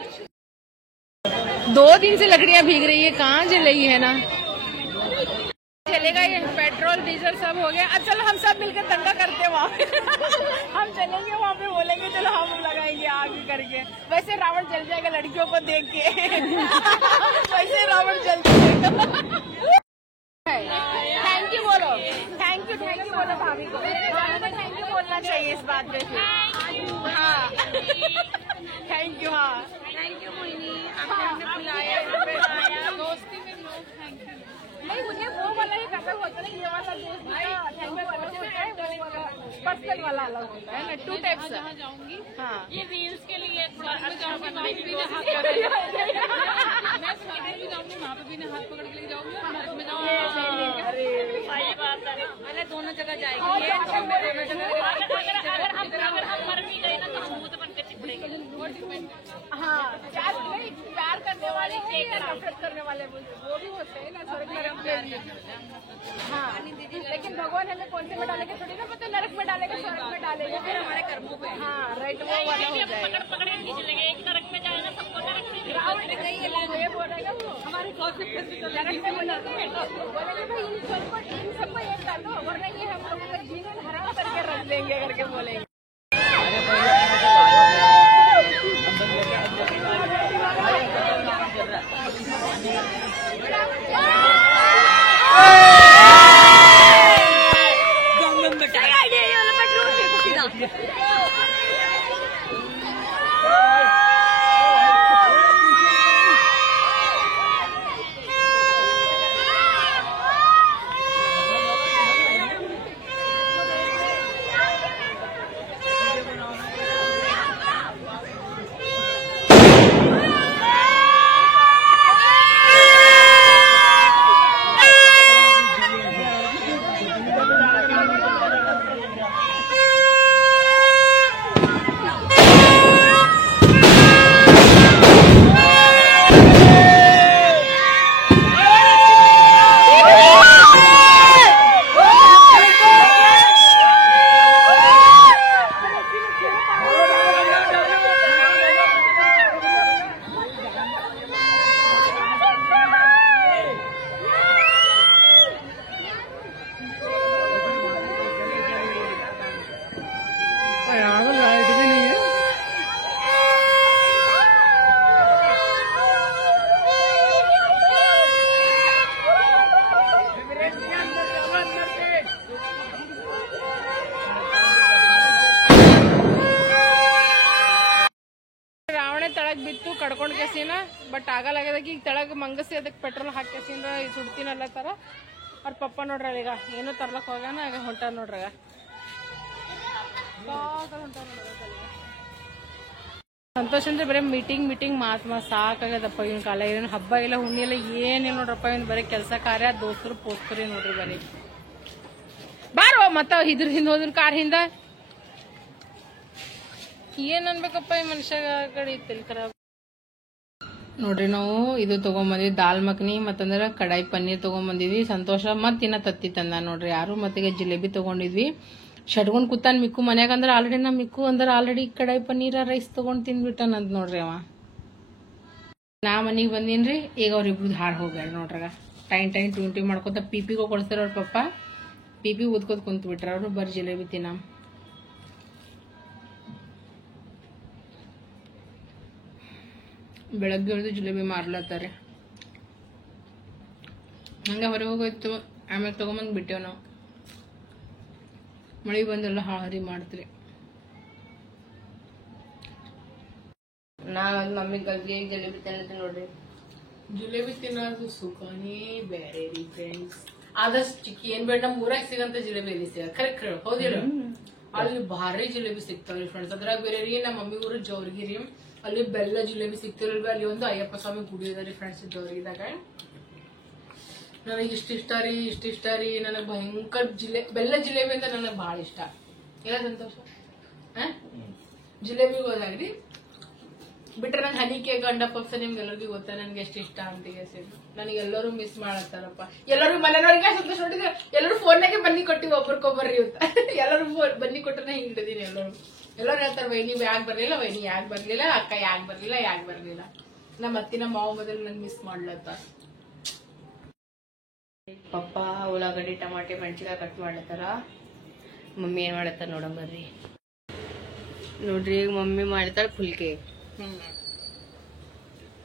2 दिन से लकड़ियां भीग रही है, कहाँ जलेगी है ना. चलेगा ये पेट्रोल डीजल सब हो गया. अब चलो हम सब मिलकर दंगा करते हैं वहाँ पे. हम चलेंगे वहाँ पे, बोलेंगे चलो हम लगाएंगे आग करके. वैसे रावण जल जाएगा लड़कियों को देख के. वैसे रावण जल जाएगा. थैंक यू बोलो, थैंक यू बोलो भाभी को. थैंक यू बोलना चाहिए इस बात पे. हाँ थैंक यू. हाँ थैंक यू मोहिनी, आपने हमें बुलाया, दोस्ती में लोग. Thank you. नहीं मुझे वो वाला ही खत्म होता है, ये वाला दोस्ती का थैंक यू वाला होता है, वो वाला पर्सनल वाला अलग होता है ना. 2 टाइप्स से. जाऊंगी हाँ ये रील्स के लिए थोड़ा अच्छा बनना भी ना. हाथ पकड़ के मैं साइड भी जाऊंगी, वहाँ पे भी ना हाथ पकड़ के ले जाऊंगी और घर में जाऊंगी. अरे सही बात है. अरे दोनों जगह जाएगी ये, दोनों जगह. अगर हम मर भी गए ना तो हम भूत बन के चिपड़ेंगे. हाँ प्यार नहीं, प्यार करने वाले नफरत करने वाले वो भी होते हैं ना स्वर्ग नरक में भी। हाँ लेकिन भगवान हमें कौन से में डालेंगे थोड़ी ना पता, नरक में डालेगा स्वर्ग में डालेगा फिर हमारे कर्मों पे। हाँ राइट, वो वाला हो जाएगा। पकड़ के चलेंगे, एक नरक में जाएगा सबको नरक में, रावण नहीं ये बोलेगा वो हमारे नरक में बोलेंगे भाई इन सबको एक डालो वरना ये हम लोगों का जीवन हराम करके रख देंगे करके बोलेंगे। ಬಿತ್ತು ಕಡ್ಕೊಂಡ್ ಕೆಸಿನ ಬಟ್ ಆಗಲಾಗ್ಯದ ಈಗ ತೆಳಗ್ ಮಂಗಸಿ ಅದಕ್ಕೆ ಪೆಟ್ರೋಲ್ ಹಾಕಿ ಕೆಸಿಂದ ಸುಡ್ತೀನಲ್ಲ ತರ ಅವ್ರ ಪಪ್ಪ ನೋಡ್ರಿ ಈಗ ಏನೋ ತರ್ಲಕ್ ಹೋಗಾನ ಈಗ ಹೊಂಟ ನೋಡ್ರಿ ಸಂತೋಷ ಅಂದ್ರೆ ಬರೀ ಮೀಟಿಂಗ್ ಮಾತ್ ಸಾಕಾಗ್ಯದಪ್ಪ ಇವನ್ ಕಾಲ ಏನ್ ಹಬ್ಬ ಇಲ್ಲ ಹುಣ್ಣಿ ಇಲ್ಲ ಏನೇನ್ ನೋಡ್ರಪ್ಪ ಇವನ್ ಬರೀ ಕೆಲಸ ಕಾರ್ಯ ದೋಸ್ತರು ಪೋಸ್ತರಿ ನೋಡ್ರಿ ಬರೀ ಬಾರೋ ಮತ್ತ ಇದ್ರ ಹಿಂದ್ ಹೋದ್ರ ಕಾರ್ ಹಿಂದ ಏನ್ ಅನ್ಬೇಕಪ್ಪ ಈ ಮನುಷ್ಯ ಕಡೆ ಇತ್ತಿಲ್ ಖರಾಬ್ ನೋಡ್ರಿ ನಾವು ಇದು ತಗೊಂಬಂದಿವಿ ದಾಲ್ ಮಖನಿ ಮತ್ತಂದ್ರ ಕಡಾಯಿ ಪನ್ನೀರ್ ತಗೊಂಬಂದಿದ್ವಿ ಸಂತೋಷ ಮತ್ ಇನ್ನ ತತ್ತಿ ತಂದ ನೋಡ್ರಿ ಯಾರು ಮತ್ತೀಗ ಜಿಲೇಬಿ ತಗೊಂಡಿದ್ವಿ ಶಟ್ಕೊಂಡ್ ಕೂತಾನ್ ಮಿಕ್ಕು ಮನ್ಯಾಗ ಅಂದ್ರ ಆಲ್ರೆಡಿ ನಾ ಮಿಕ್ಕು ಅಂದ್ರ ಆಲ್ರೆಡಿ ಕಡಾಯಿ ಪನ್ನೀರ ರೈಸ್ ತಗೊಂಡ್ ತಿಂದ್ಬಿಟ್ಟನಂತ ನೋಡ್ರಿ ಅವ ನಾ ಮನಿಗ್ ಬಂದೀನ್ರಿ ಈಗ ಅವ್ರಿಬ್ರದ್ ಹಾಡ್ ಹೋಗ್ಯಾರ ನೋಡ್ರಾಗ ಟೈನ್ ಟ್ಯೂಂಟಿ ಮಾಡ್ಕೊತ ಪಿಪಿಗೆ ಕೊಡ್ತಾರ ಅವ್ರ ಪಪ್ಪ ಪಿಪಿ ಊದ್ಕೋತ್ ಕುಂತ್ ಬಿಟ್ರ ಅವ್ರು ಬರ್ ಜಿಲೇಬಿ ತಿನ್ನ ಬೆಳಗ್ಗೆ ಹಿಡಿದು ಜಿಲೇಬಿ ಮಾರ್ಲತ್ತಾರೆ ಹಂಗ ಹೊರಗೆ ಹೋಗೋಯ್ತು ಆಮೇಲೆ ತಗೊಂಬಂದ್ ಬಿಟ್ಟೇವ್ ನಾವು ಮಳಿ ಬಂದೆಲ್ಲ ಹಾಳಹರಿ ಮಾಡ್ತೀರಿ ನಾವ್ ಮಮ್ಮಿ ಗಲ್ಗೆ ಜಿಲೇಬಿ ತಿನ್ನೋದು ನೋಡ್ರಿ ಜಿಲೇಬಿ ತಿನ್ನೋದು ಸುಖನೇ ಬೇರೆ ರೀ ಫ್ರೆಂಡ್ಸ್ ಆದಷ್ಟು ಏನ್ ಬೇಡ ನಮ್ ಊರಾಗ ಸಿಗಂತ ಜಿಲೇಬಿ ಎಲ್ಲಿ ಸಿಗ ಕರೆಕ್ಟ್ ಹೌದಿಲ್ಲ ಅಲ್ಲಿ ಭಾರಿ ಜಿಲೇಬಿ ಸಿಗ್ತಾವ್ರಿ ಫ್ರೆಂಡ್ಸ್ ಅದ್ರಾಗ ಬೇರೆ ರೀ ನಮ್ಮ ಮಮ್ಮಿ ಊರು ಜೋರ್ಗಿರಿ ಅಲ್ಲಿ ಬೆಲ್ಲ ಜಿಲೇಬಿ ಸಿಗ್ತಿರಲ್ವಿ ಅಲ್ಲಿ ಒಂದು ಅಯ್ಯಪ್ಪ ಸ್ವಾಮಿ ಗುಡಿ ಅದ ಫ್ರೆಂಡ್ಸ್ ಜೋರ್ಗಿದಾಗ ನನಗೆ ಇಷ್ಟ ರೀ ನನಗೆ ಭಯಂಕರ ಬೆಲ್ಲ ಜಿಲೇಬಿ ಅಂತ ನನಗೆ ಬಹಳ ಇಷ್ಟ ಇಲ್ಲ ಸಂತೋಷ ಜಿಲೇಬಿ ಹೋದಾಗ್ರಿ ಬಿಟ್ರೆ ನಂಗೆ ಹನಿ ಕೇಕ್ ಗಂಡ ಪಪ್ಸ ನಿಮ್ಗೆಲ್ಲರಿಗೂ ಗೊತ್ತಾ ನನ್ಗೆ ಎಷ್ಟು ಇಷ್ಟ ಅಂತಿಗೆ ನನಗೆ ಎಲ್ಲರೂ ಮಿಸ್ ಮಾಡತ್ತಾರಪ್ಪ ಎಲ್ಲರೂ ಮನೆಯವ್ರಿಗೆ ಸಂತೋಷ ನೋಡಿದ್ರೆ ಎಲ್ಲರೂ ಫೋನ್ನಾಗೆ ಬನ್ನಿ ಕೊಟ್ಟಿವಿ ಒಬ್ರಿಗೊಬ್ಬರ್ರಿ ಅಂತ ಎಲ್ಲರೂ ಬನ್ನಿ ಕೊಟ್ಟರೆ ಹಿಂಗ್ ಹಿಡಿದೀನಿ ಎಲ್ಲರೂ ಹೇಳ್ತಾರೆ ವೈನಿ ಯಾಕೆ ಬರ್ಲಿಲ್ಲ ವೈನಿ ಯಾಕೆ ಬರ್ಲಿಲ್ಲ ಅಕ್ಕ ಯಾಕೆ ಬರ್ಲಿಲ್ಲ ನಮ್ಮ ಅತ್ತಿನ ಮಾವು ಬದಲು ನನ್ ಮಿಸ್ ಮಾಡ್ಲತ್ತ ಪಪ್ಪ ಉಳ್ಳಾಗಡ್ಡಿ ಟಮಾಟೆ ಮೆಣಸಿನ್ಕಾಯಿ ಕಟ್ ಮಾಡ್ಲತ್ತಾರ ಮಮ್ಮಿ ಏನ್ ಮಾಡತ್ತಾರ ನೋಡಂಬರ್ರಿ ನೋಡ್ರಿ ಈಗ ಮಮ್ಮಿ ಮಾಡ್ತಾಳ ಫುಲ್ಕೆ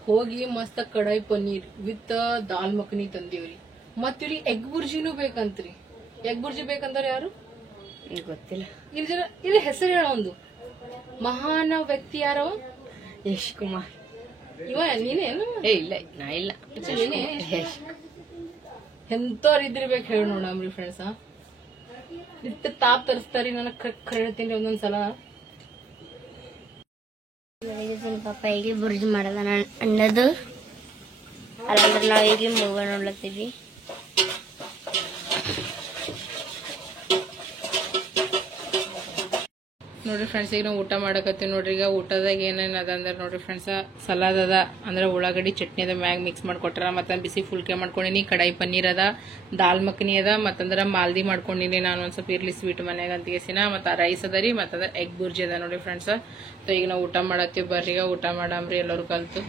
ಹೋಗಿ ಮಸ್ತ್ ಕಡಾಯಿ ಪನ್ನೀರ್ ವಿತ್ ದಾಲ್ ಮಖನಿ ತಂದೀವ್ರಿ ಮತ್ ಇವ್ರಿ ಎಗ್ ಬುರ್ಜಿನೂ ಬೇಕಂತ್ರಿ ಎಗ್ ಬುರ್ಜಿ ಬೇಕಂದ್ರ ಯಾರು ಗೊತ್ತಿಲ್ಲ ಇಲ್ಲಿ ಹೆಸರು ಹೇಳ ಒಂದು ಮಹಾನ ವ್ಯಕ್ತಿ ಯಾರವ ಯಶ್ ಕುಮಾರ್ ಇವ ನೀನೇನು ಇಲ್ಲ ನಾ ಇಲ್ಲ ಎಂತವ್ರ ಇದ್ದಿರ್ಬೇಕು ಹೇಳಿ ನೋಡಮ್ರಿ ಫ್ರೆಂಡ್ಸ್ ಇಷ್ಟ ತಾಪ್ ತರಿಸ್ತಾರಿ ನನಗ್ ಖರೆ ಹೇಳ್ತೀನಿ ಒಂದೊಂದ್ಸಲ ಪಾಪ ಈಗಲೇ ಬುರ್ಜಿ ಮಾಡಲ್ಲ ಅನ್ನೋದು ಅಲ್ಲಂದ್ರೆ ನಾವು ಈಗಲೇ ಮೂವ ನೋಡ್ಲತ್ತೀವಿ ನೋಡ್ರಿ ಫ್ರೆಂಡ್ಸ್, ಈಗ ನಾವು ಊಟ ಮಾಡಕತ್ತೀವಿ ನೋಡ್ರಿ. ಈಗ ಊಟದಾಗ ಏನೇನು ಅದ ಅಂದ್ರೆ ನೋಡ್ರಿ ಫ್ರೆಂಡ್ಸ್, ಸಲಾದ್ ಅದ ಅಂದ್ರೆ ಉಳ್ಳಾಗಡ್ಡಿ ಚಟ್ನಿ ಅದ ಮ್ಯಾಗ ಮಿಕ್ಸ್ ಮಾಡ್ಕೊಟ್ರ. ಮತ್ತೆ ಬಿಸಿ ಫುಲ್ಕೆ ಮಾಡ್ಕೊಂಡಿನಿ, ಕಡಾಯಿ ಪನ್ನೀರ್ ಅದ, ದಾಲ್ ಮಖನಿ ಅದ, ಮತ್ತಂದ್ರ ಮಾಲ್ದಿ ಮಾಡ್ಕೊಂಡಿನಿ ನಾನು ಒಂದ್ ಸ್ವಲ್ಪ ಇರ್ಲಿ ಸ್ವೀಟ್ ಮನ್ಯಾಗ ಅಂತ ಕೇಸಿನ. ಮತ್ತೆ ರೈಸ್ ಅದ ರೀ, ಮತ್ತಂದ್ರ ಎಗ್ ಬುರ್ಜಿ ಅದ ನೋಡ್ರಿ ಫ್ರೆಂಡ್ಸ್. ಈಗ ನಾವು ಊಟ ಮಾಡತ್ತೀವಿ ಬರ್ರಿ, ಈಗ ಊಟ ಮಾಡಾಮ್ರಿ ಎಲ್ಲರೂ ಕಲ್ತು.